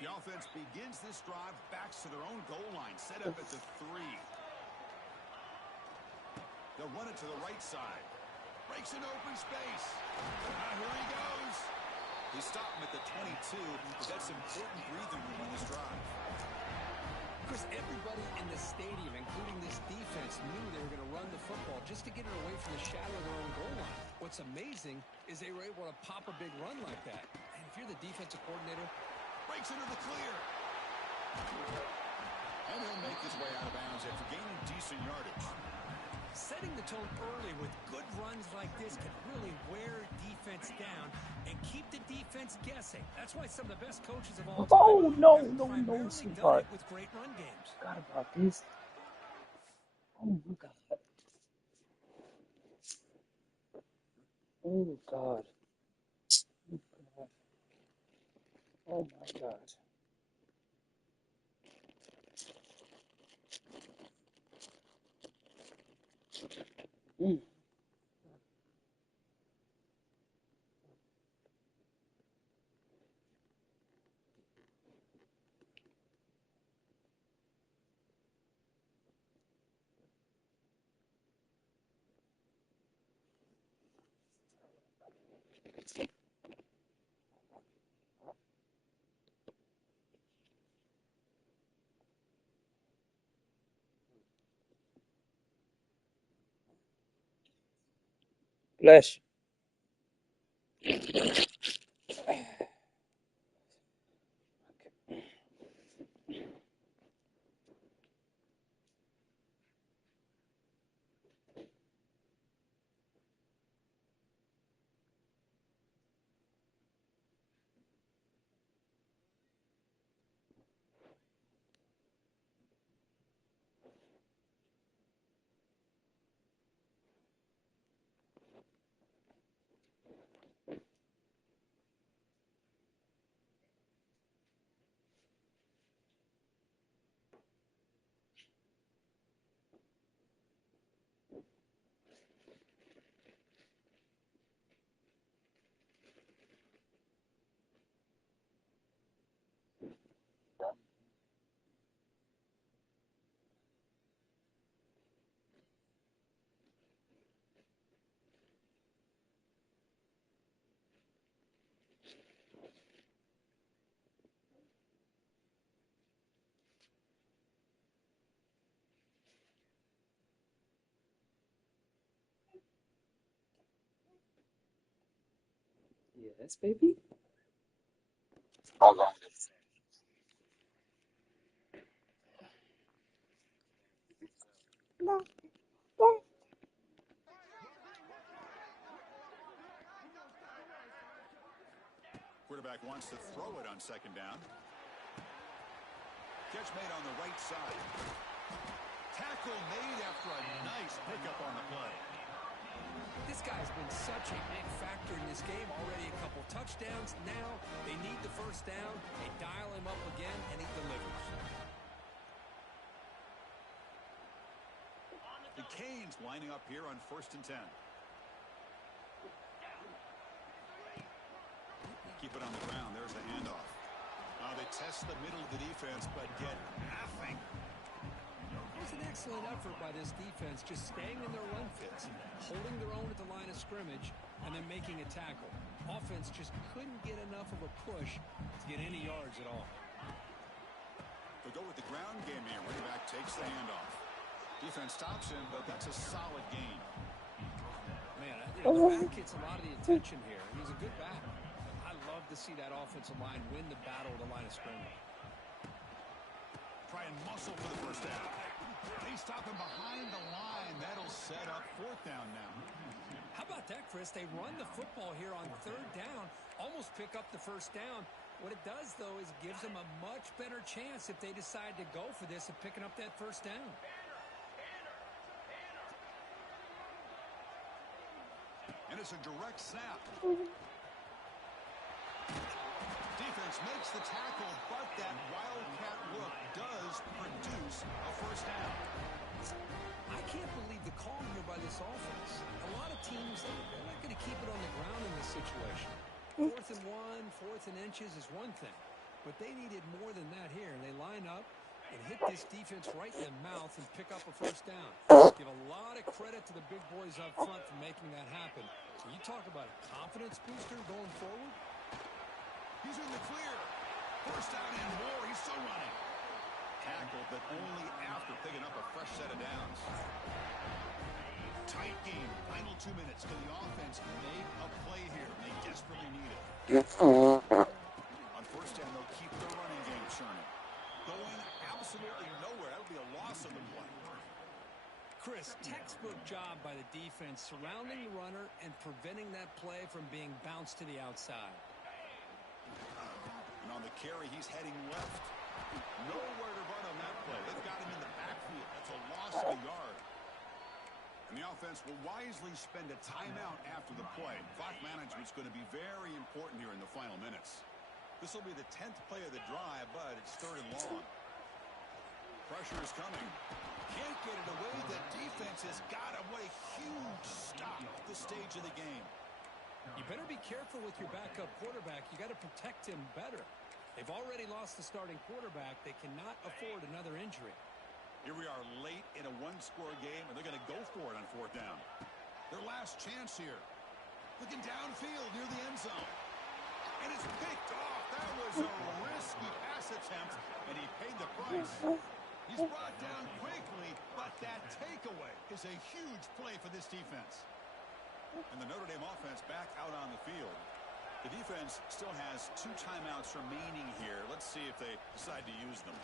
The offense begins this drive, backs to their own goal line, set up at the 3. They'll run it to the right side. Breaks an open space. Here he goes. He stopped him at the 22, but that's important breathing room on this drive. Chris, everybody in the stadium, including this defense, knew they were going to run the football just to get it away from the shadow of their own goal line. What's amazing is they were able to pop a big run like that. And if you're the defensive coordinator, Breaks into the clear. And he'll make his way out of bounds after gaining decent yardage. setting the tone early with good runs like this can really wear defense down and keep the defense guessing. That's why some of the best coaches of all time have primarily done it with great run games. Forgot about this. Oh my God. Oh God. Oh my God. Mm. Bless you. Yes, baby. Quarterback wants to throw it on second down. Catch made on the right side. Tackle made after a nice pickup on the play. This guy's been such a big factor in this game. Already a couple touchdowns. Now they need the first down. They dial him up again, and he delivers. The Canes lining up here on 1st and 10. Keep it on the ground. There's the handoff. They test the middle of the defense, but get nothing. It was an excellent effort by this defense, just staying in their run fits, holding their own at the line of scrimmage, and then making a tackle. Offense just couldn't get enough of a push to get any yards at all. They'll go with the ground game here. Running back takes the handoff. Defense stops him, but that's a solid gain. Man, the back gets a lot of the attention here. He's a good back. I love to see that offensive line win the battle at the line of scrimmage. Try and muscle for the first down. They stop him behind the line. That'll set up 4th down now. How about that, Chris? They run the football here on 3rd down, almost pick up the first down. What it does, though, is gives them a much better chance if they decide to go for this of picking up that first down. And it's a direct snap. Defense makes the tackle, but that wildcat look does produce a first down. I can't believe the call here by this offense. A lot of teams, they're not going to keep it on the ground in this situation. 4th and 1, 4th and inches is one thing, but they needed more than that here. They line up and hit this defense right in the mouth and pick up a first down. Give a lot of credit to the big boys up front for making that happen. You talk about a confidence booster going forward. He's in the clear. First down and more. He's still running. Tackled, but only after picking up a fresh set of downs. Tight game. Final 2 minutes. Can the offense make a play here? They desperately need it. On first down, they'll keep their running game churning. Going absolutely nowhere. That'll be a loss of the play. Chris, textbook job by the defense surrounding the runner and preventing that play from being bounced to the outside. And on the carry, he's heading left. Nowhere to run on that play. They've got him in the backfield. That's a loss of a yard. And the offense will wisely spend a timeout after the play. Clock management's going to be very important here in the final minutes. This will be the 10th play of the drive, but it's 3rd and long. Pressure is coming. Can't get it away. The defense has got him. What a huge stop at this stage of the game. You better be careful with your backup quarterback. You got to protect him better. They've already lost the starting quarterback. They cannot afford another injury. Here we are late in a one-score game, and they're going to go for it on 4th down. Their last chance here. Looking downfield near the end zone. And it's picked off. That was a risky pass attempt, and he paid the price. He's brought down quickly, but that takeaway is a huge play for this defense. And the Notre Dame offense back out on the field. The defense still has 2 timeouts remaining here. Let's see if they decide to use them.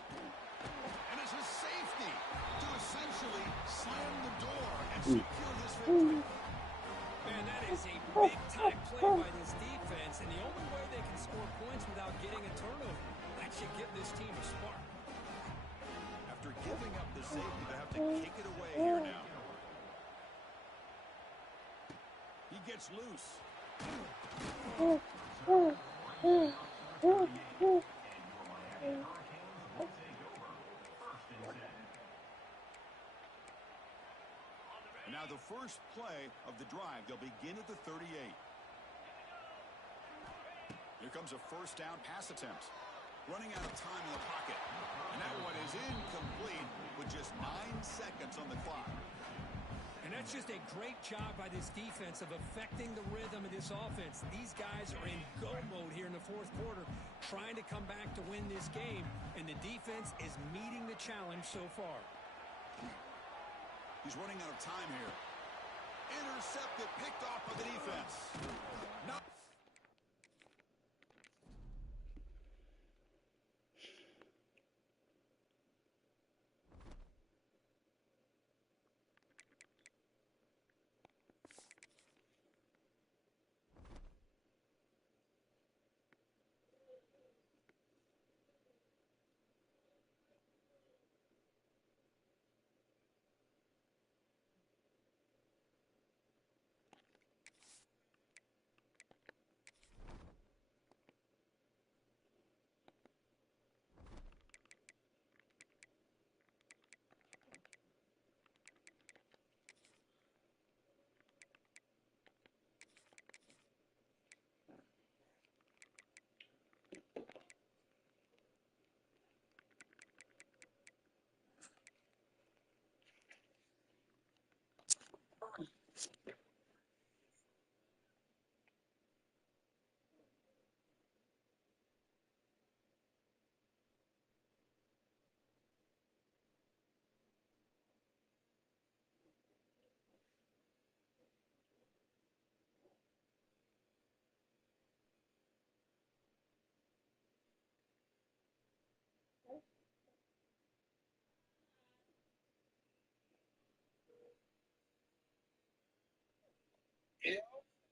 And it's a safety to essentially slam the door and secure this victory. Man, that is a big-time play by this defense, and the only way they can score points without getting a turnover. That should give this team a spark. After giving up the safety, they have to kick it away here now. He gets loose. And now the first play of the drive. They'll begin at the 38. Here comes a first down pass attempt. Running out of time in the pocket. And that one is incomplete with just 9 seconds on the clock. And that's just a great job by this defense of affecting the rhythm of this offense. These guys are in go mode here in the 4th quarter, trying to come back to win this game, and the defense is meeting the challenge so far. He's running out of time here. Intercepted, picked off by the defense. No.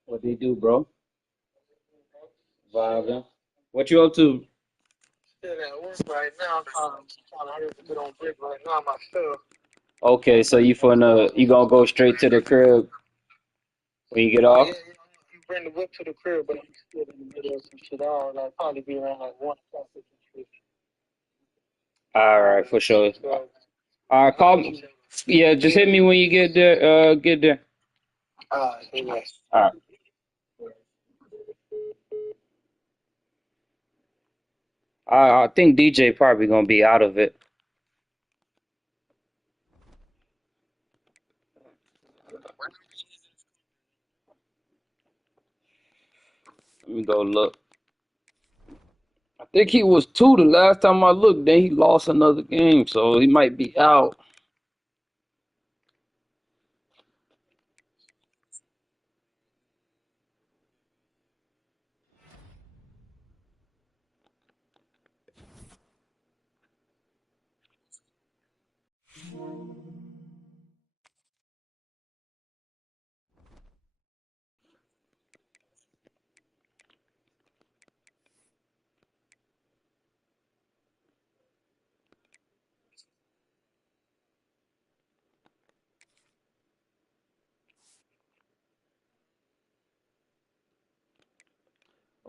What do you do, bro? Vibing. What you up to? Still at work right now. I'm trying to hurry up and get on break right now myself. Okay, so you gonna go straight to the crib when you get Oh yeah, off? you bring the whip to the crib, but I'm still in the middle of some shit. I'll probably be around like 1 o'clock or some shit. All right, for sure. So All right, I'll call let you me. know. Yeah, just hit me when you get there. Get there. Yeah. All right. I think DJ probably gonna be out of it. Let me go look. I think he was two the last time I looked. Then he lost another game, so he might be out.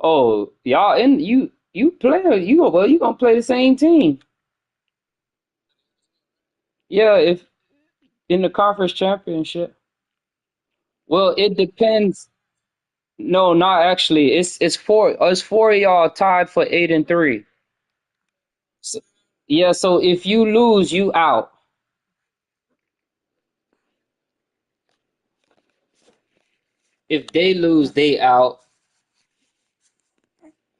Oh, y'all and you play you gonna play the same team. Yeah, if in the conference championship. Well, it depends. No, not actually. It's four of y'all tied for 8-3. So, yeah, so if you lose, you out. If they lose, they out.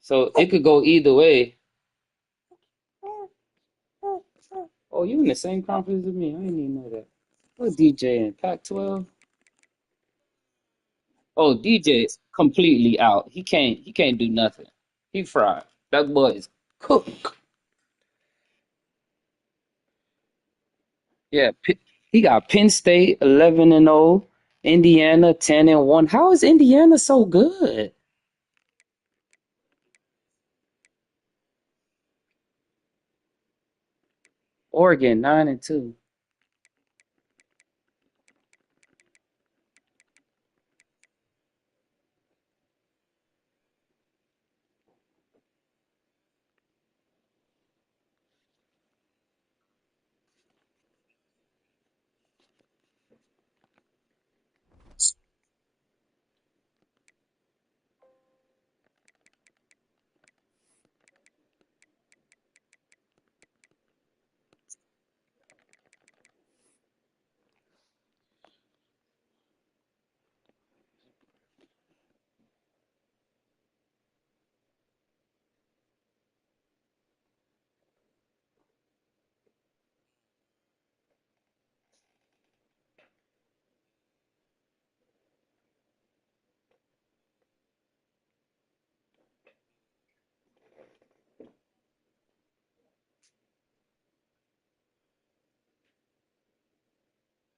So it could go either way. Oh, you in the same conference as me? I didn't even know that. What DJ in Pac-12? Oh, DJ is completely out. He can't do nothing. He fried. That boy is cooked. Yeah, he got Penn State 11-0, Indiana 10-1. How is Indiana so good? Oregon 9-2.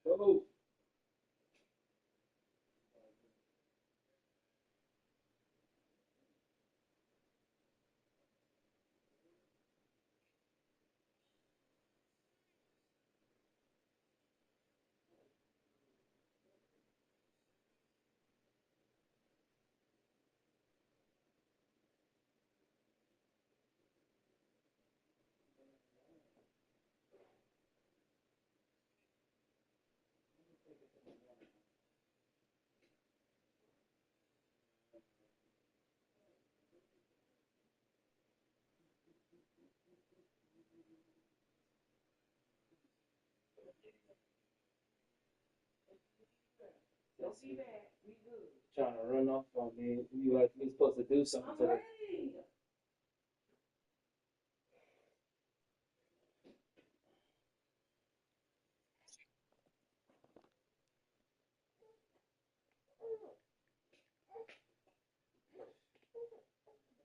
Oh, trying to run off on me. You like we supposed to do something today.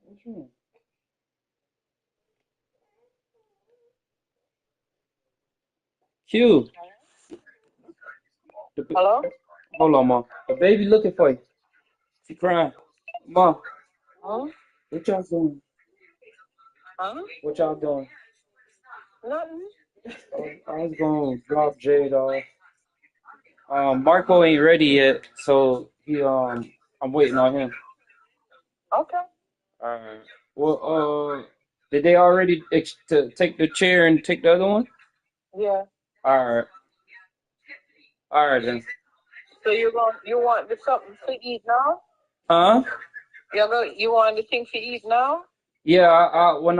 What's wrong? Q, the, Hello? hold on, mom. The baby looking for you. She crying. Mom, Huh? what y'all doing? Huh? What y'all doing? Nothing. I was going to drop Jade off. Marco ain't ready yet, so I'm waiting on him. Okay. Alright. Well, did they already to take the chair and take the other one? Yeah. Alright. Alright then. So you want the something to eat now? Huh? You want the thing to eat now? Yeah, when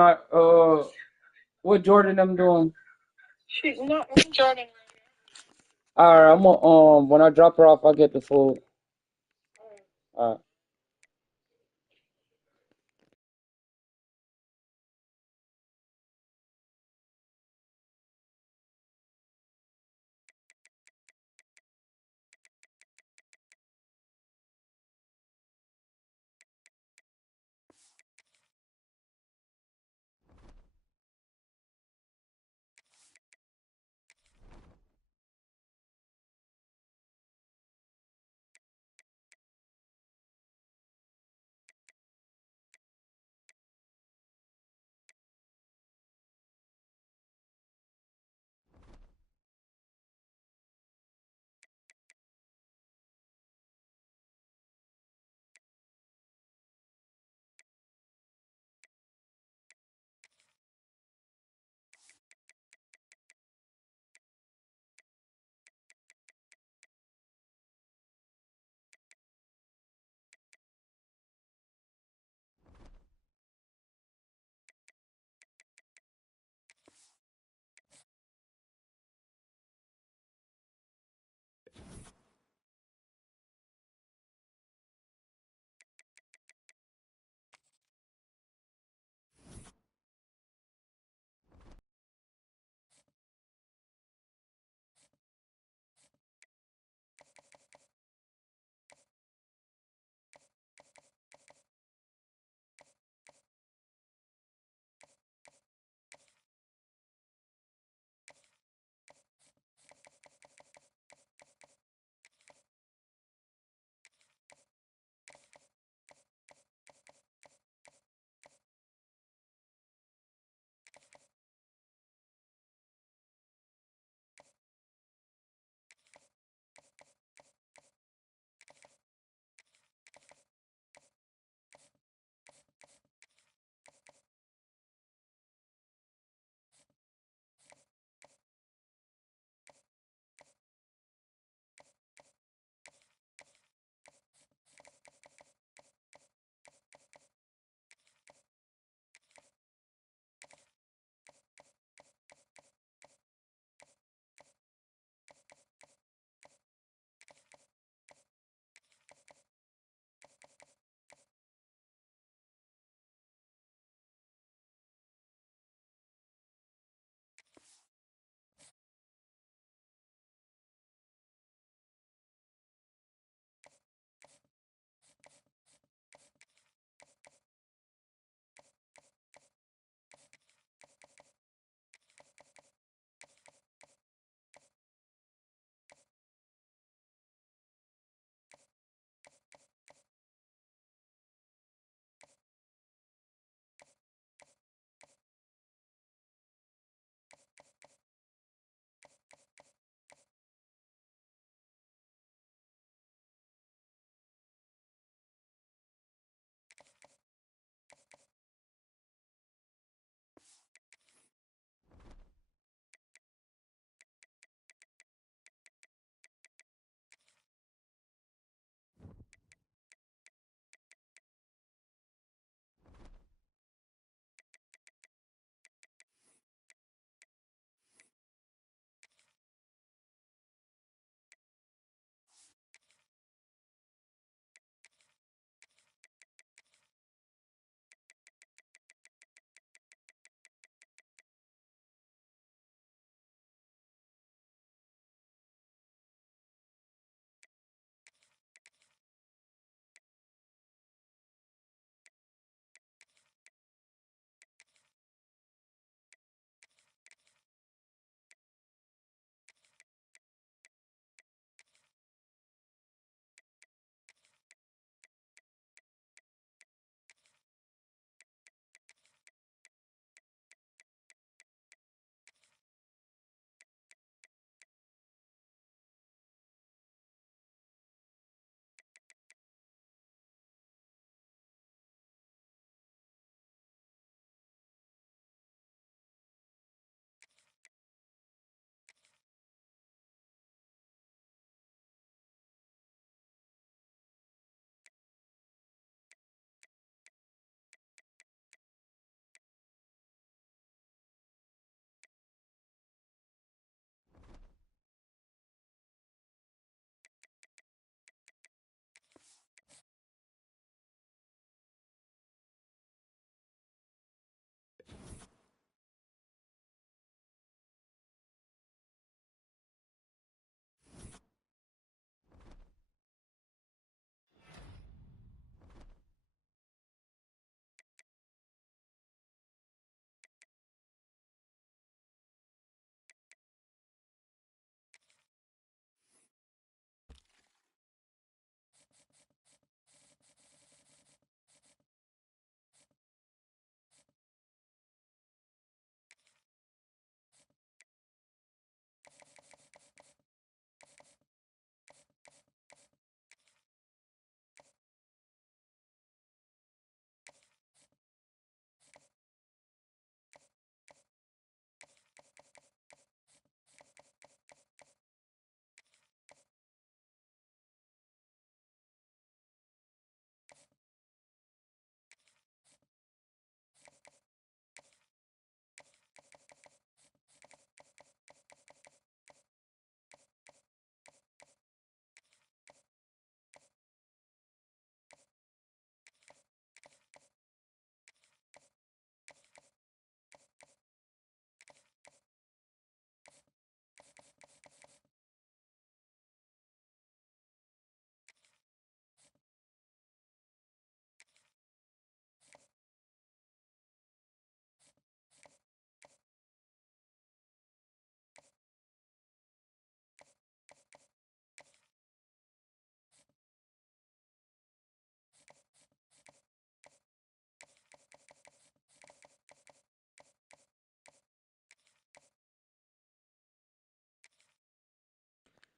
what Jordan I'm doing? She not Jordan. Alright, I'm gonna, when I drop her off, I'll get the food. Alright.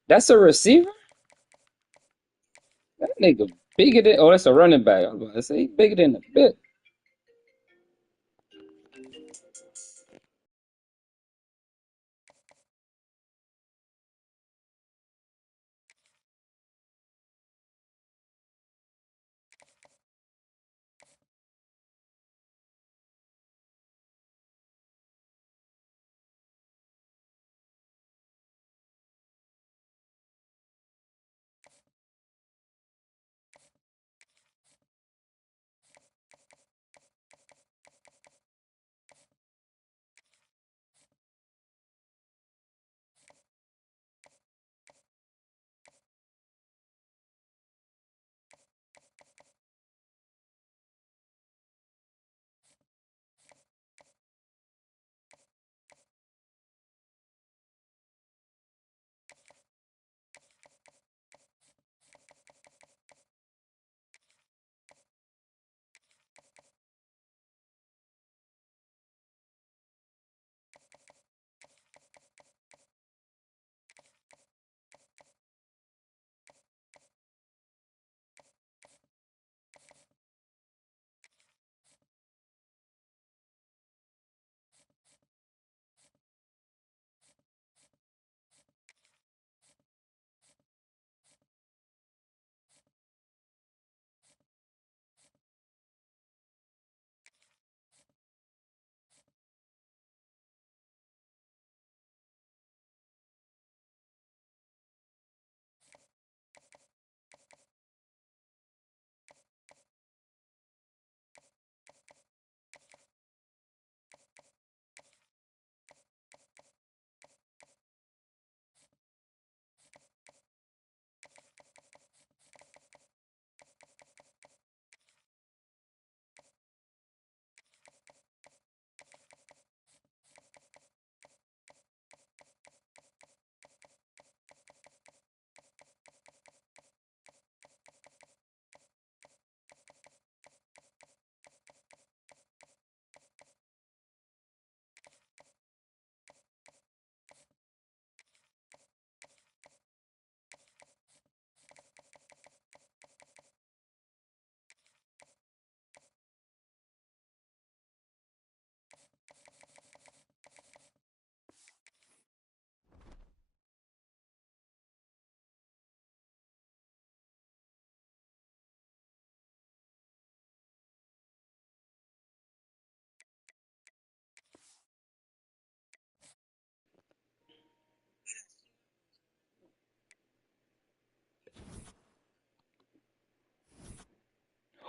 That's a receiver? That nigga bigger than, oh, that's a running back. I was about to say, he bigger than a bit.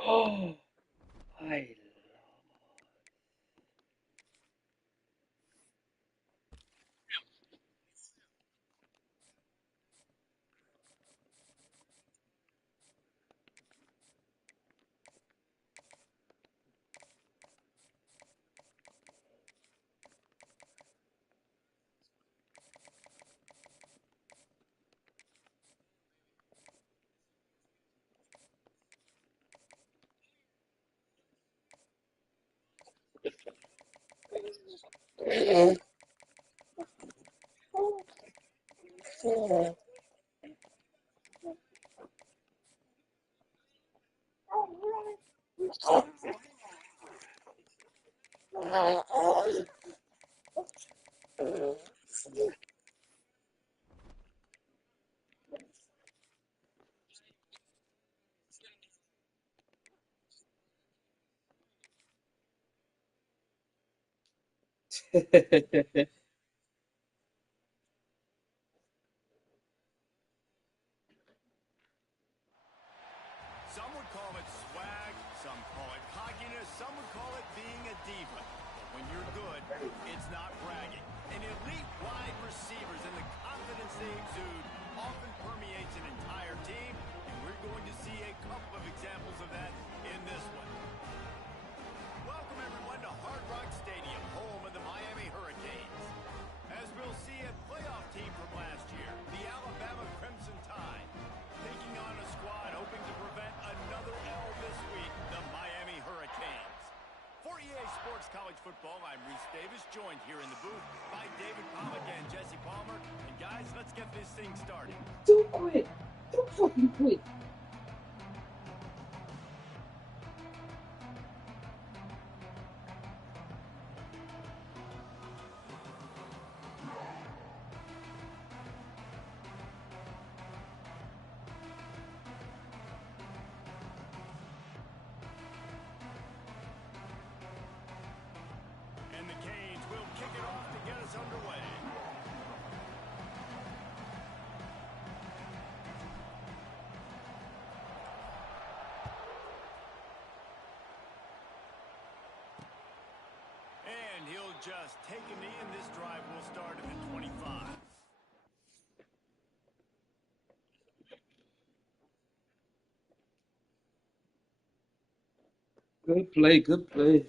Oh, I Some would call it swag, some call it cockiness, some would call it being a diva. But when you're good, it's not bragging. And elite wide receivers and the confidence they exude often permeates an entire team, and we're going to see a couple of examples of that in this one. Welcome, everyone, to Hard Rock Stadium, home of the Miami Hurricanes. As we'll see a playoff team from last year, the Alabama Crimson Tide, taking on a squad hoping to prevent another L this week, the Miami Hurricanes. For EA Sports College Football. I'm Reese Davis, joined here in the booth by David Pollack and Jesse Palmer. And guys, let's get this thing started. Too quick. Too fucking quick. And the Canes will kick it off to get us underway. And he'll just take a knee, and this drive will start at the 25. Good play. Good play.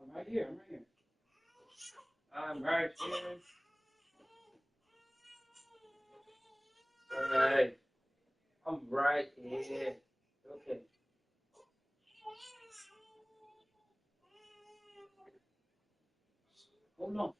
I'm right here. I'm right here. I'm right here. All right. I'm right here. Okay. Hold on.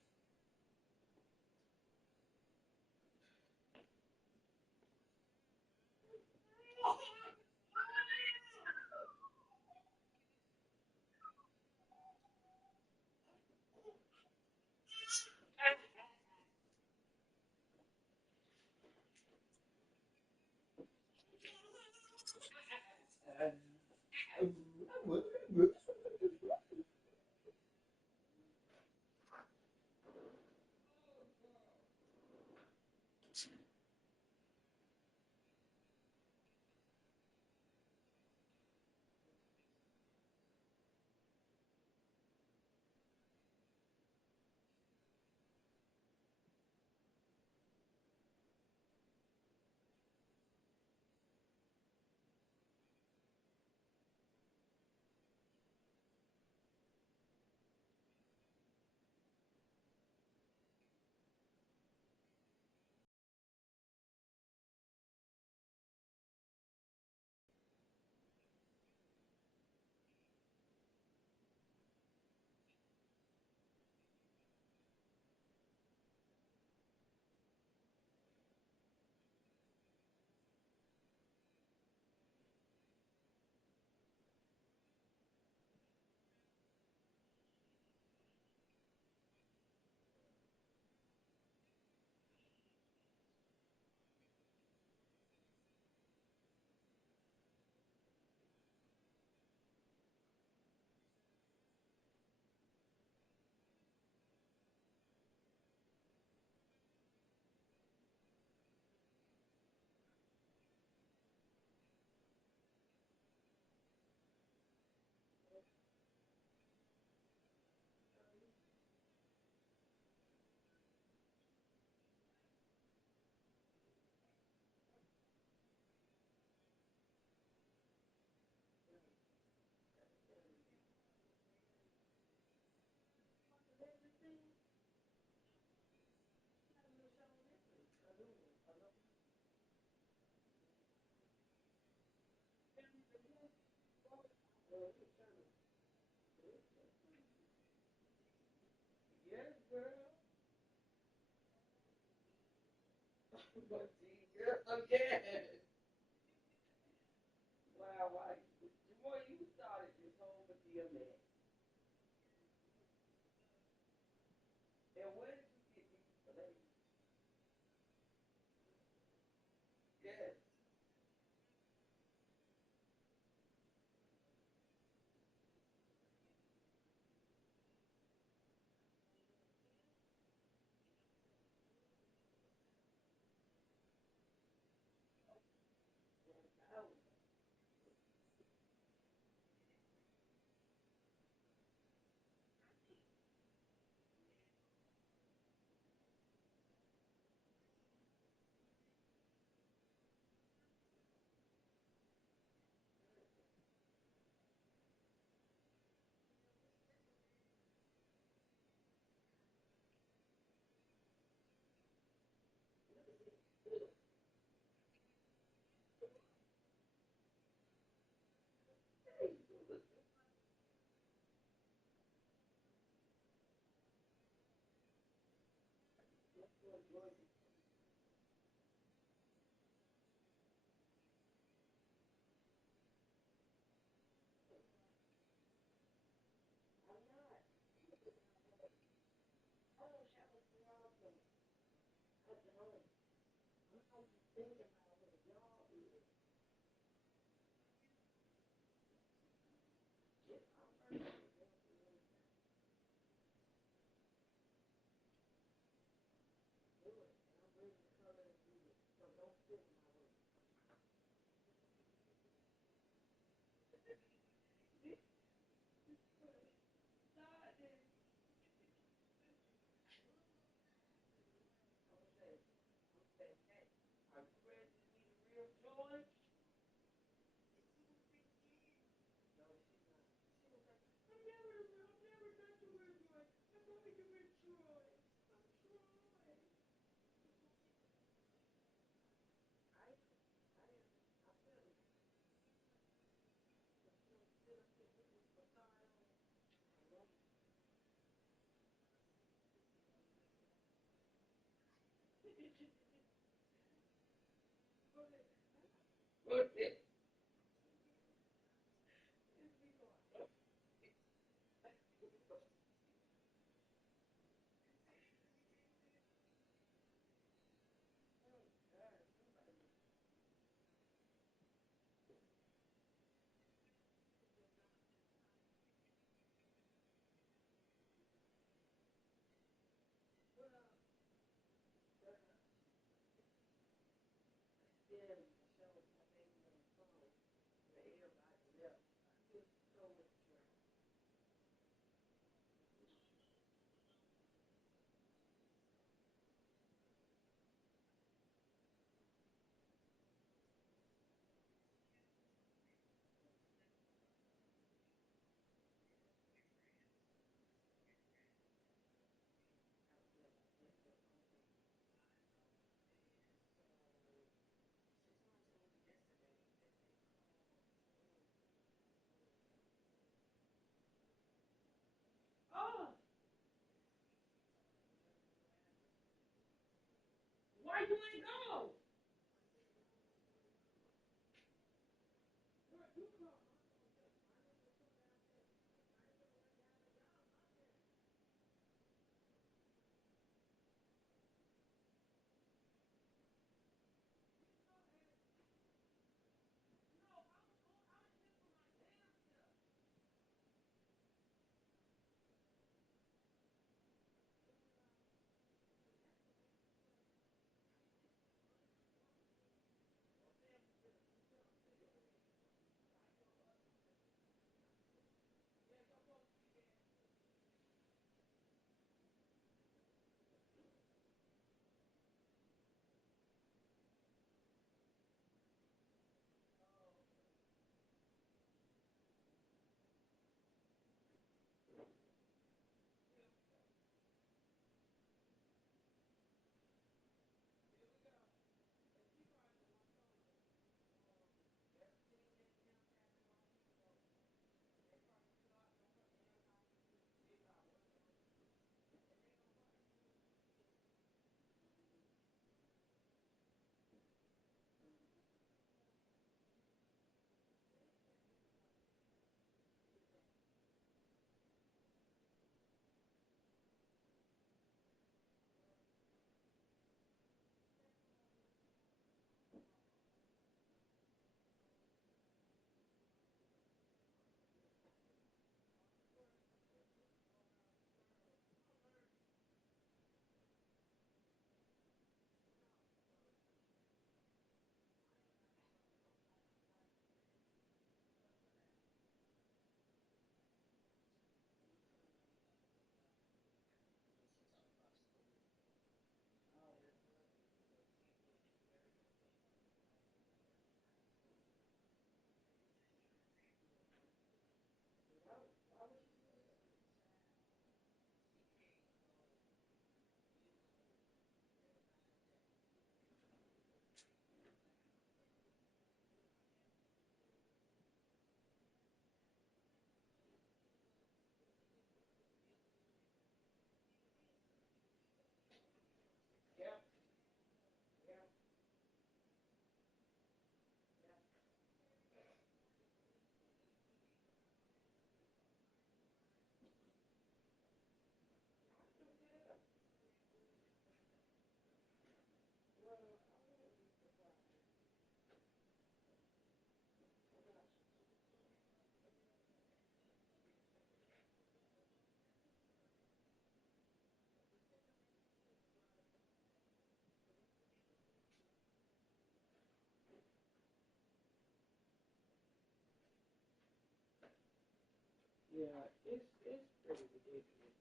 Yeah, it's pretty ridiculous.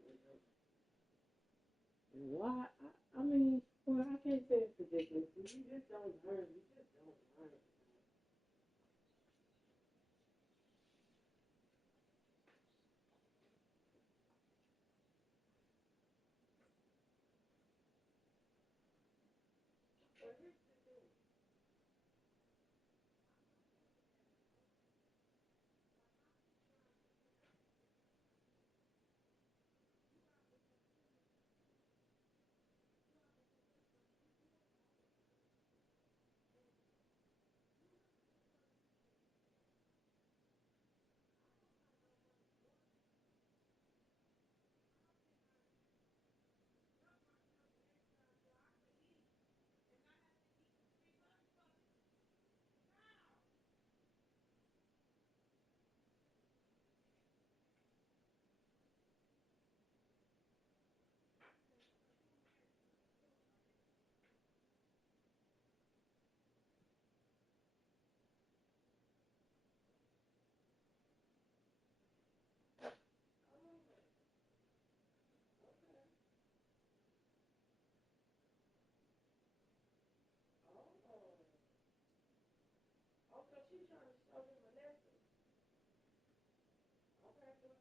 You know. And why? I mean, well, I can't say it's ridiculous. You just don't learn. You just don't learn. Okay, she's trying to show him a lesson. Okay, good.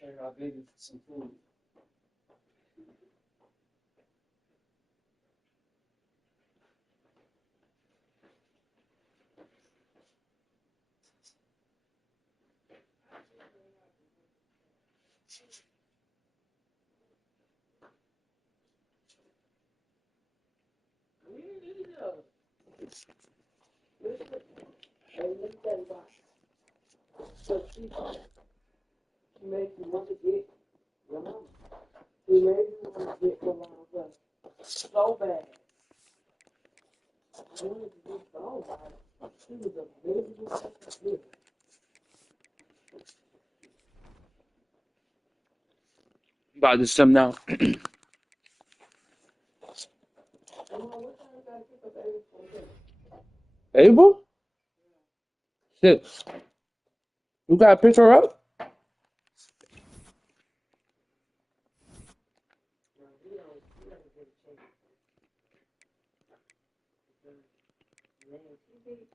Check out baby for some food. Hey, let me tell you about it. So she made you want to get your mama. She made you want to get your mama so bad. I wanted to get so bad. She was a miserable fucking bitch. About this some now. What time you gotta pick up Ava from here? Abel? Shit. You gotta pick her up? Man, she beat.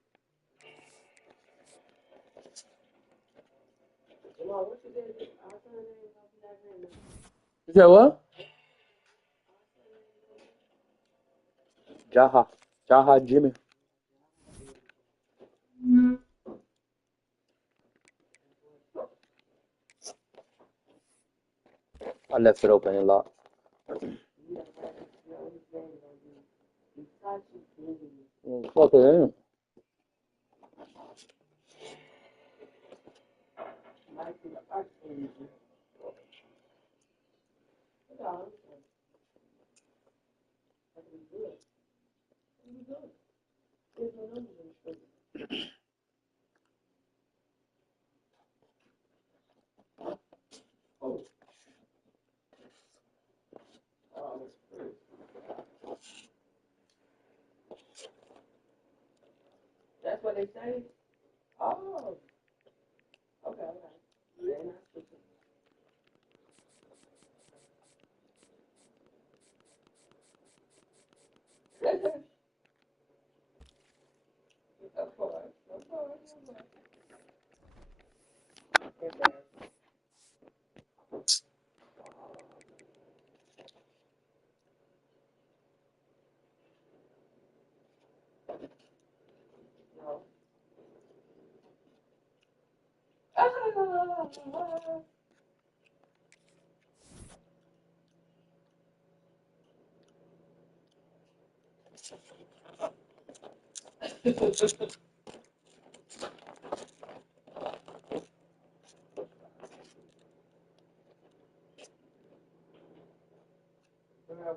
Well, what you did? Our son ain't gonna be that man. You said what? Jaha. Jaha Jimmy. I left it open a lot. Fuck it, ain't it? Might be the archangel. That's all I'm saying. That'd be good. That'd be good. There's no numbers in the street. Oh. Oh, that's good. That's what they say? Oh. Okay, okay. They're not stupid. Of course. Of course. Of course. Embarrassing. No.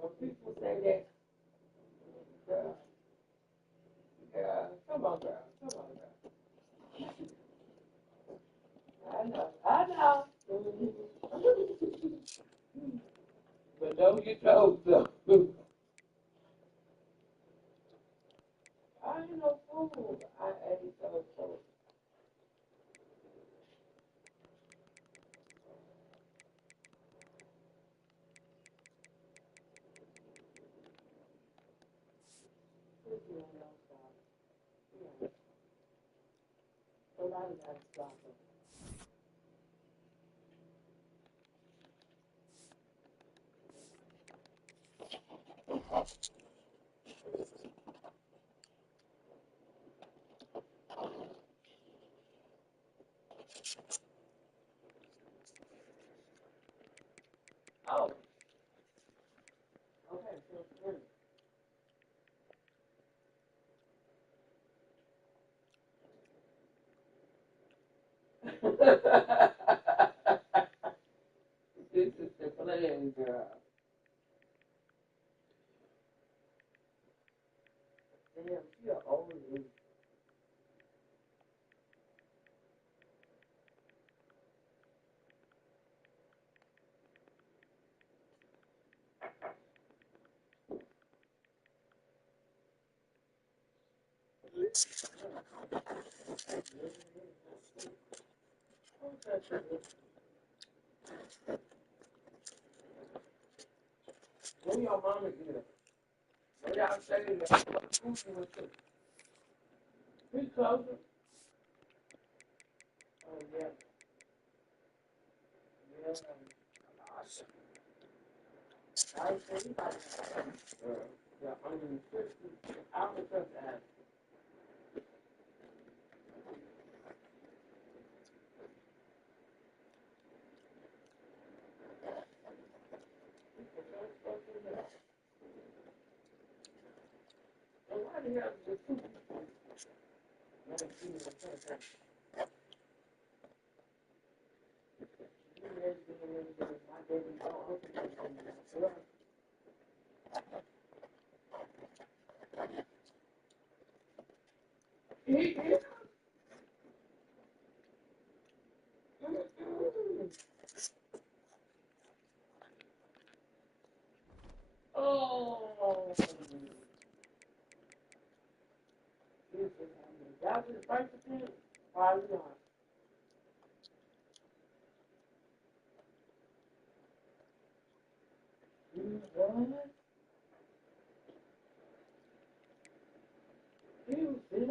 When people say that, girl, girl, come on, girl. Come on, girl. I know. I know. But don't get told so. I ain't no fool. I ain't so fool. Somebody got to stop it. Oh, okay. So, this is the plan, girl. Damn, she old. When your mama get it, when y'all say that, who she was to? We closer. Oh, yeah. Yeah. I say you got yeah, I mean, 50. I was just asking. And why the hell is the two? Oh, y'all just fight the team? Why are you on? What? Stand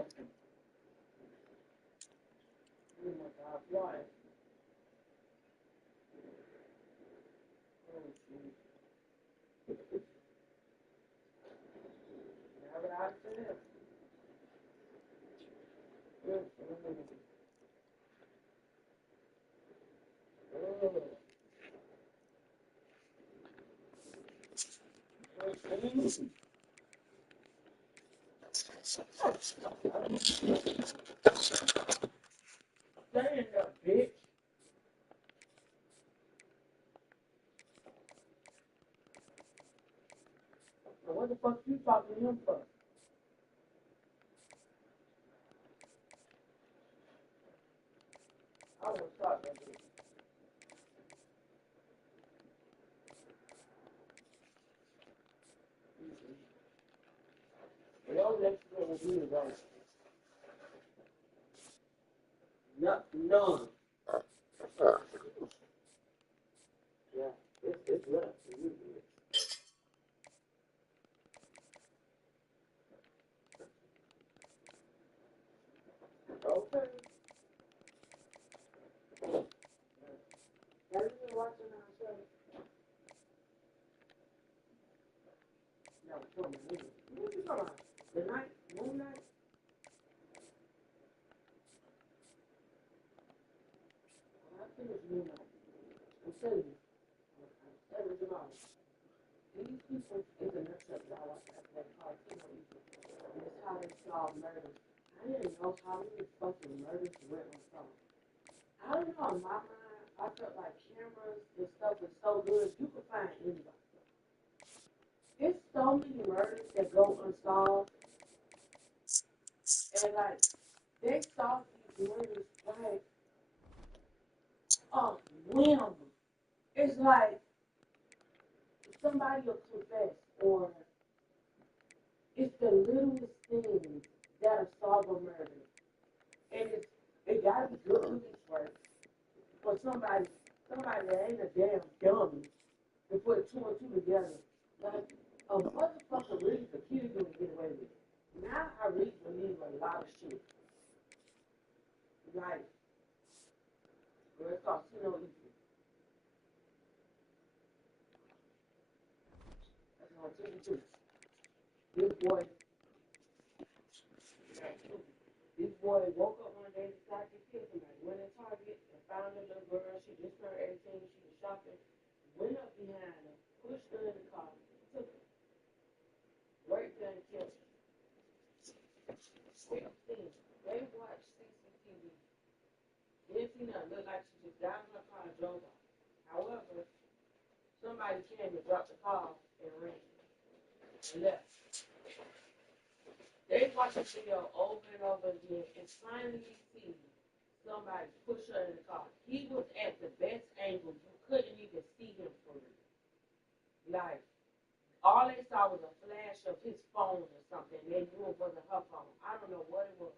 up, bitch. So what the fuck you talking to him for? I want to stop that bitch. They all next to will be right. None. Yeah, it's left. Okay. Have you been watching our show? No, come on. What you talking about? The night? Moon night? I think it's moon night. I'm telling you. Every July. These people is a nutshell that I watch that cartoon on YouTube. And it's how they solve murders. I didn't know how many fucking murders went unsolved. I don't know, in my mind, I felt like cameras and stuff was so good, you could find anybody. There's so many murders that go unsolved, and like, they solve these murders like a whim. It's like somebody will confess, or it's the littlest things that'll solve a murder. And it gotta be good police work for somebody that ain't a damn dummy to put two and two together. Like, a motherfucker really could kill you and get away with it. Now I really believe a lot of shit. Like, girl, it's called See No Evil. That's on TV too. This boy woke up one day and decided to kill somebody. Went in Target and found a little girl. She just turned 18. She was shopping. Went up behind her, pushed her in the car, took her, raped her and killed her. 16. They watched CCTV. Didn't see nothing. Looked like she just got in her car and drove off. However, somebody came and dropped the car and ran and left. They watched the video over and over again and finally see somebody push her in the car. He was at the best angle. You couldn't even see him for real. Like, all they saw was a flash of his phone or something. They knew it wasn't her phone. I don't know what it was.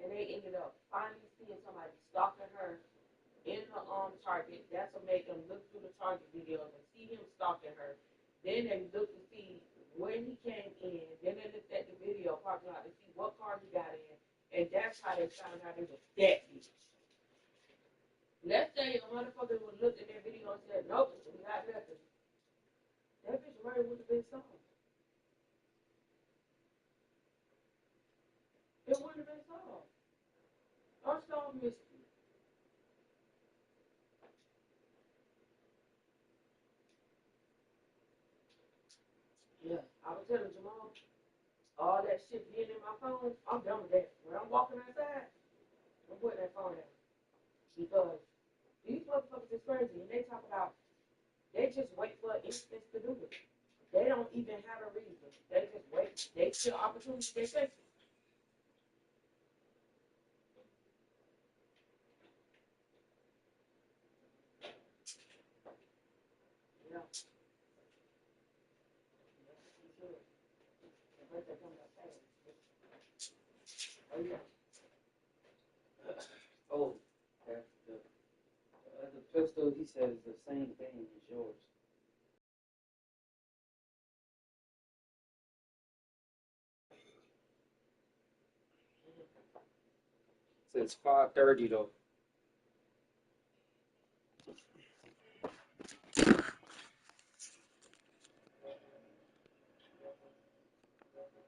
And they ended up finally seeing somebody stalking her in her Target. That's what made them look through the Target videos and see him stalking her. Then they looked to see when he came in. Then they looked at the video parking lot to see what car he got in. And that's how they found out it was that bitch. Let's say a motherfucker would look at that video and said, nope, we got nothing. That bitch murder would have been solved. It wouldn't have been solved. Unsolved mystery. Yeah, I was telling Jamal, all that shit being in my phone, I'm done with that. When I'm walking outside, I'm putting that phone down. Because these motherfuckers is crazy, and they talk about, they just wait for an instance to do it. They don't even have a reason. They just wait. They see opportunity, they take it. Yeah. Oh, yeah. Oh, the pistol, he said, is the same thing as yours. It's 5:30 though.